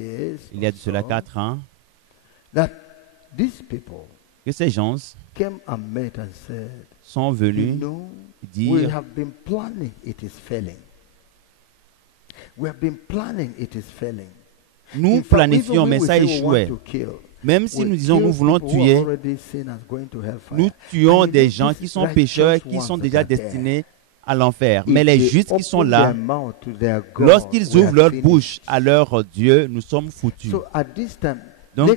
il y a de cela 4 ans, que ces gens sont venus dire, nous planifions, mais ça échouait. Même si nous disons nous voulons tuer, nous tuons des gens qui sont pécheurs et qui sont déjà destinés à l'enfer. Mais les justes qui sont là, lorsqu'ils ouvrent leur bouche à leur Dieu, nous sommes foutus. Donc,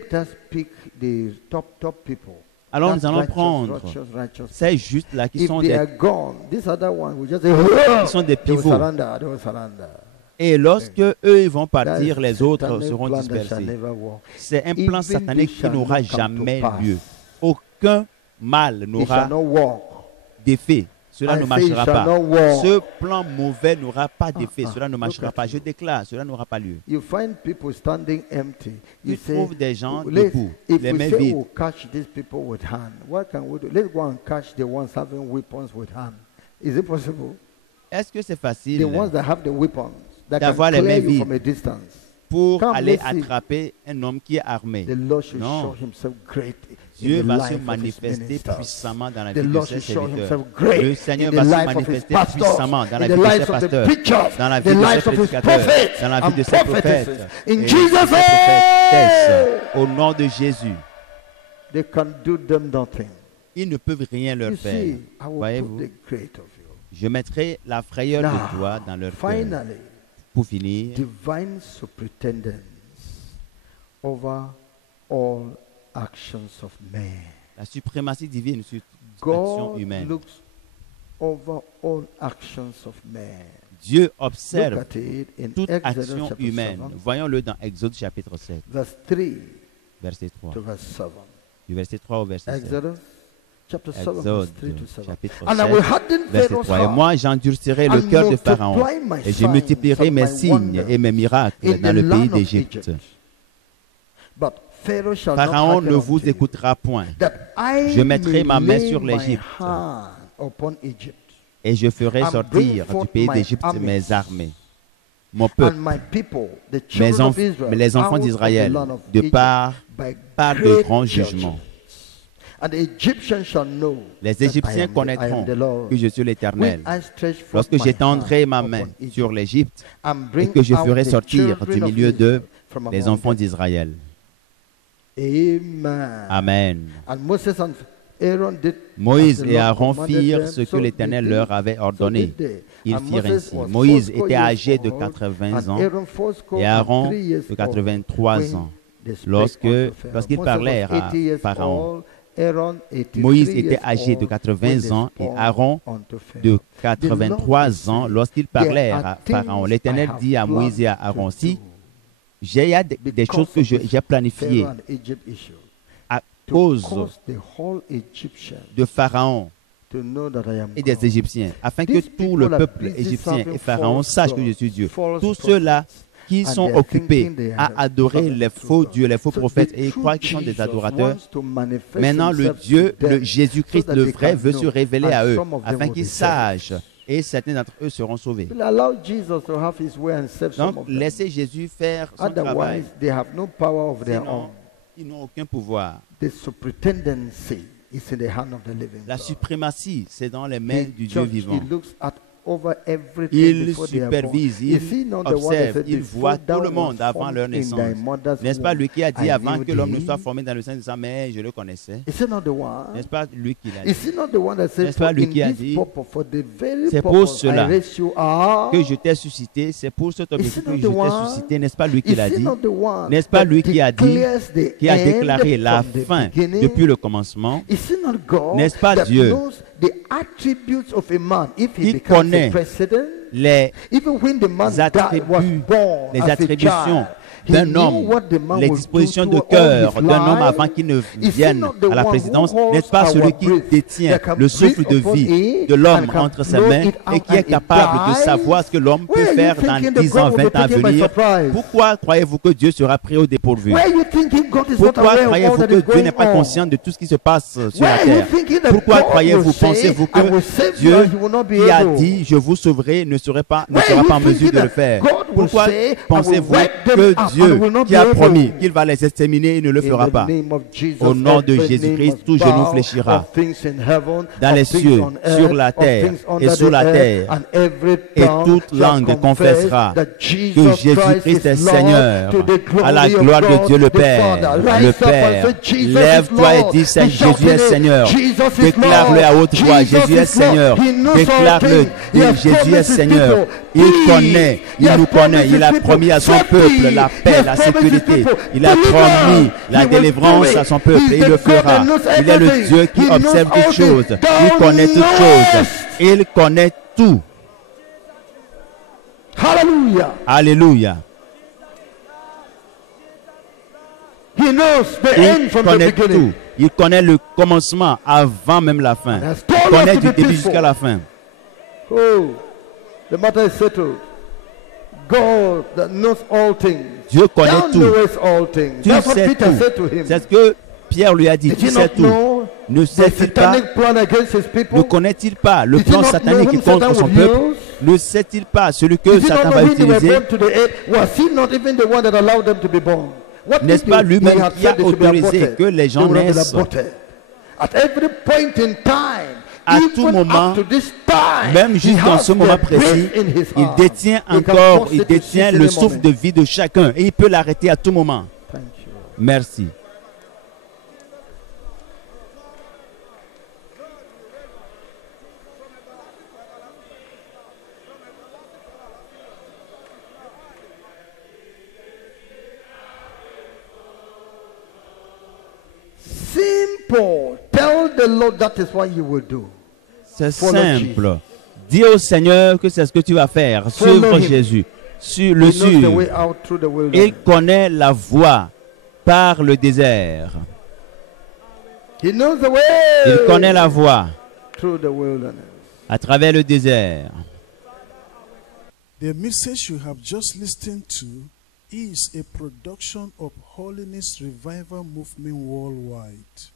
alors nous allons prendre ces justes-là qui sont des pivots. Et lorsque eux ils vont partir, les autres seront dispersés. C'est un plan satanique qui n'aura jamais lieu. Aucun mal n'aura d'effet. Cela ne marchera pas. Ce plan mauvais n'aura pas d'effet. Cela ne marchera pas. Je déclare, cela n'aura pas lieu. Tu trouves des gens debout, les mains vides. Est-ce que c'est facile d'avoir les mains vides pour aller attraper un homme qui est armé? Non. Dieu va se manifester puissamment dans la vie de ses serviteurs. Le Seigneur va se manifester puissamment dans la vie de ses pasteurs, dans la vie de ses prédicateurs, dans la vie de ses prophètes. prophétesses au nom de Jésus. They can do them nothing. Ils ne peuvent rien leur You faire. see, I will Voyez-vous, put the great of you. je mettrai la frayeur de toi dans leur cœur. Finally, Pour finir, divine superintendence over all actions of man. la suprématie divine sur l'action God humaine. looks over all actions of man. Dieu Look observe at it in toute Exodus action chapter humaine. 7, Voyons-le dans Exode chapitre 7, verse 3 verset 3. to verse 7. Du verset 3 au verset 7. Exodus chapter 7, verse Exode 3 to 7. chapitre And I will 7, harden verset Pharaoh's 3. Et heart moi, j'endurcirai le and cœur de Pharaon, multiply my et je signs multiplierai and mes my signes wonders et mes miracles in dans the le pays land of d'Égypte. Egypt. But Pharaoh shall not Pharaon hearken ne unto vous you, écoutera point, that I Je mettrai may ma main lay sur my l'Égypte. hand upon Egypt, et je ferai and sortir bring du forth pays my d'Égypte armies, mes armées, mon and peuple, my people, the mes children of Israel, les enfants out of the d'Israël, land of de Egypt par by de great grands judgments. jugements. And the Egyptians shall know Les that I Égyptiens am the connaîtront Lord, que je suis l'Éternel. when I stretch forth Lorsque my j'étendrai hand ma upon main Egypt, sur l'Égypte and et bring que je out ferai the sortir children du of milieu Israel d'eux from les among enfants them. d'Israël. Amen. Amen. And Moses and Aaron did Moïse as the et Lord Aaron commanded firent them, ce que so l'Éternel they leur did, avait so ordonné. did they. Ils And firent Moses ainsi. was Moïse fourscore était years âgé de old, 80 and ans Aaron fourscore et and Aaron 3 years de 83 old, ans. when they spake Lorsqu'ils unto Pharaoh. parlèrent Moses was à 80 years Pharaon. old, Aaron 83 Moïse years était âgé de old, 80 when they ans et spoke Aaron unto Pharaoh. de The Lord 83 ans said, lorsqu'ils "There parlèrent are à Pharaon. things L'Éternel I have dit à Moïse et à planned Aaron, to si do il y a des choses que j'ai planifiées Pharaoh and Egypt issue, à to cause cause the whole Egyptian de Pharaon to know that I am et des God." Égyptiens, afin que These tout le people are peuple busy égyptien serving et Pharaon false sachent que je gods, suis Dieu. false Tous prophets, ceux-là qui and sont they are occupés thinking they à are adorer serving les the true faux God. dieux, les faux So prophètes, the et ils true croient qu'ils sont des Jesus adorateurs. wants to manifest Maintenant, le himself Dieu, to them le Jésus-Christ, so that le they vrai, can veut se know, révéler and à eux, some of them afin will qu'ils be saved. sachent, et certains d'entre eux seront sauvés. Will allow Jesus to have his way and save some Donc, of them. laissez Jésus faire son travail. Otherwise, they have no power of their Sinon, own. ils n'ont aucun pouvoir. The superintendency is in the hand of the living La God. suprématie, c'est dans les mains He du Dieu judges, vivant. he looks at over everything Il before they are born. supervise, Is he il not the one that observe, said, il "Before voit tout thou le monde wast avant formed leur in thy naissance. mother's N'est-ce pas womb, lui qui a dit I avant knew que l'homme ne thee"? soit formé dans le sein de sa mère, je le connaissais? Is he not the one? N'est-ce pas lui qui l'a dit? Is he not the one that said, N'est-ce pas "For lui in qui a this dit, purpose, for the very c'est pour purpose cela I raised you up"? Que je t'ai suscité, c'est pour cet objectif que not je the t'ai one? suscité. N'est-ce pas lui qui Is l'a he dit? not the one N'est-ce pas that lui qui a dit, declares the qui a end déclaré la from the fin beginning? depuis le commencement? Is he not God N'est-ce pas that Dieu knows the attributes of a man if he qui becomes connaît a president? Les Even when the man was attributs, born les as a attributions child, he d'un knew homme, what the man les would dispositions do de to all cœur his d'un homme life. avant qu'il ne Is he vienne not the à la one présidence, who holds n'est-ce pas our celui qui breath, détient that can le souffle breathe de upon vie it de l'homme and can entre ses blow mains it out et qui est and it capable de dies? savoir ce que l'homme peut Where are you faire dans thinking the 10 ans, God will 20 ans à be taken by venir? surprise? Pourquoi croyez-vous que Dieu sera pris au dépourvu? Where are you thinking God is not Pourquoi aware of all croyez-vous that que is Dieu going n'est pas on? conscient de tout ce qui se passe sur Where la are you terre? thinking that Pourquoi God croyez-vous, will say, pensez-vous "I will que save you Dieu and you will not be qui a able"? dit je vous sauverai ne sera pas Where are you en mesure thinking de le that faire? God will Pourquoi say, "I will pensez-vous wipe them que up and Dieu will not qui be a able"? promis qu'il va les exterminer, il ne le In fera the pas? name of Jesus, Au nom de every Jésus-Christ, name tout must genou bow, fléchira. of things in heaven, Dans les of things cieux, on earth, sur la of terre things et under sous the la earth, terre. and every Et tongue toute shall langue confess confessera that que Jesus Jésus-Christ Christ est is Lord, Seigneur, to the glory à la of gloire de God Dieu le the Père. Father. Le Rise up and Père, say, "Jesus is lève-toi et Lord." dis, Be Jésus est shouting it. Seigneur. Jesus is Déclare-le à Lord. haute voix, Jesus Jésus est is Lord. Seigneur. He knows all Déclare-le, things. He has Jésus est promised his Seigneur. people Il peace. connaît, He il has nous connaît, promised il his a people promis à son safety. peuple la He paix, has la promised his sécurité. people Il a deliverance. promis la He will délivrance do it. à son peuple He's et il the le God that fera. knows Il est le everything. Dieu qui He knows observe all toutes choses. things. Il Thou connaît toutes knowest. choses. Il connaît tout. Hallelujah. Alléluia. He knows the end Il from the connaît beginning. tout. Il connaît le commencement avant même la fin. And has Il told connaît us to du be début peaceful. jusqu'à la fin. Oh, the matter is settled. God that knows all things. Dieu connaît Thou tout. knowest all things. Tu That's what sais Peter tout. said to him. C'est ce que Pierre lui a dit. Did Tu he sais not tout. know Ne the sait-il pas, satanic plan against his ne people? connaît-il pas le Did he plan not satanique know whom contre Satan son would peuple? use? Ne sait-il pas celui que Did he not Satan know va when they were utiliser? born to the earth? Was he not even the one that allowed them to be born? What N'est-ce if pas he lui-même had qui a said they should be autorisé aborted? que les gens They would have been naissent? aborted. At every point in time, À even tout moment, up to this time, même he juste dans has ce moment the précis, breath in his il heart. détient He can encore, cause il it to détient cease le any souffle moment. de vie de chacun et il peut l'arrêter à tout moment. Thank you. Merci. Simple. Tell the Lord that is what you will do. C'est simple. Dis au Seigneur que c'est ce que tu vas faire. Suivre Jésus. Le suivre. Il connaît la voie par le désert. Il connaît la voie à travers le désert. The message you have just listened to is a production of Holiness Revival Movement Worldwide.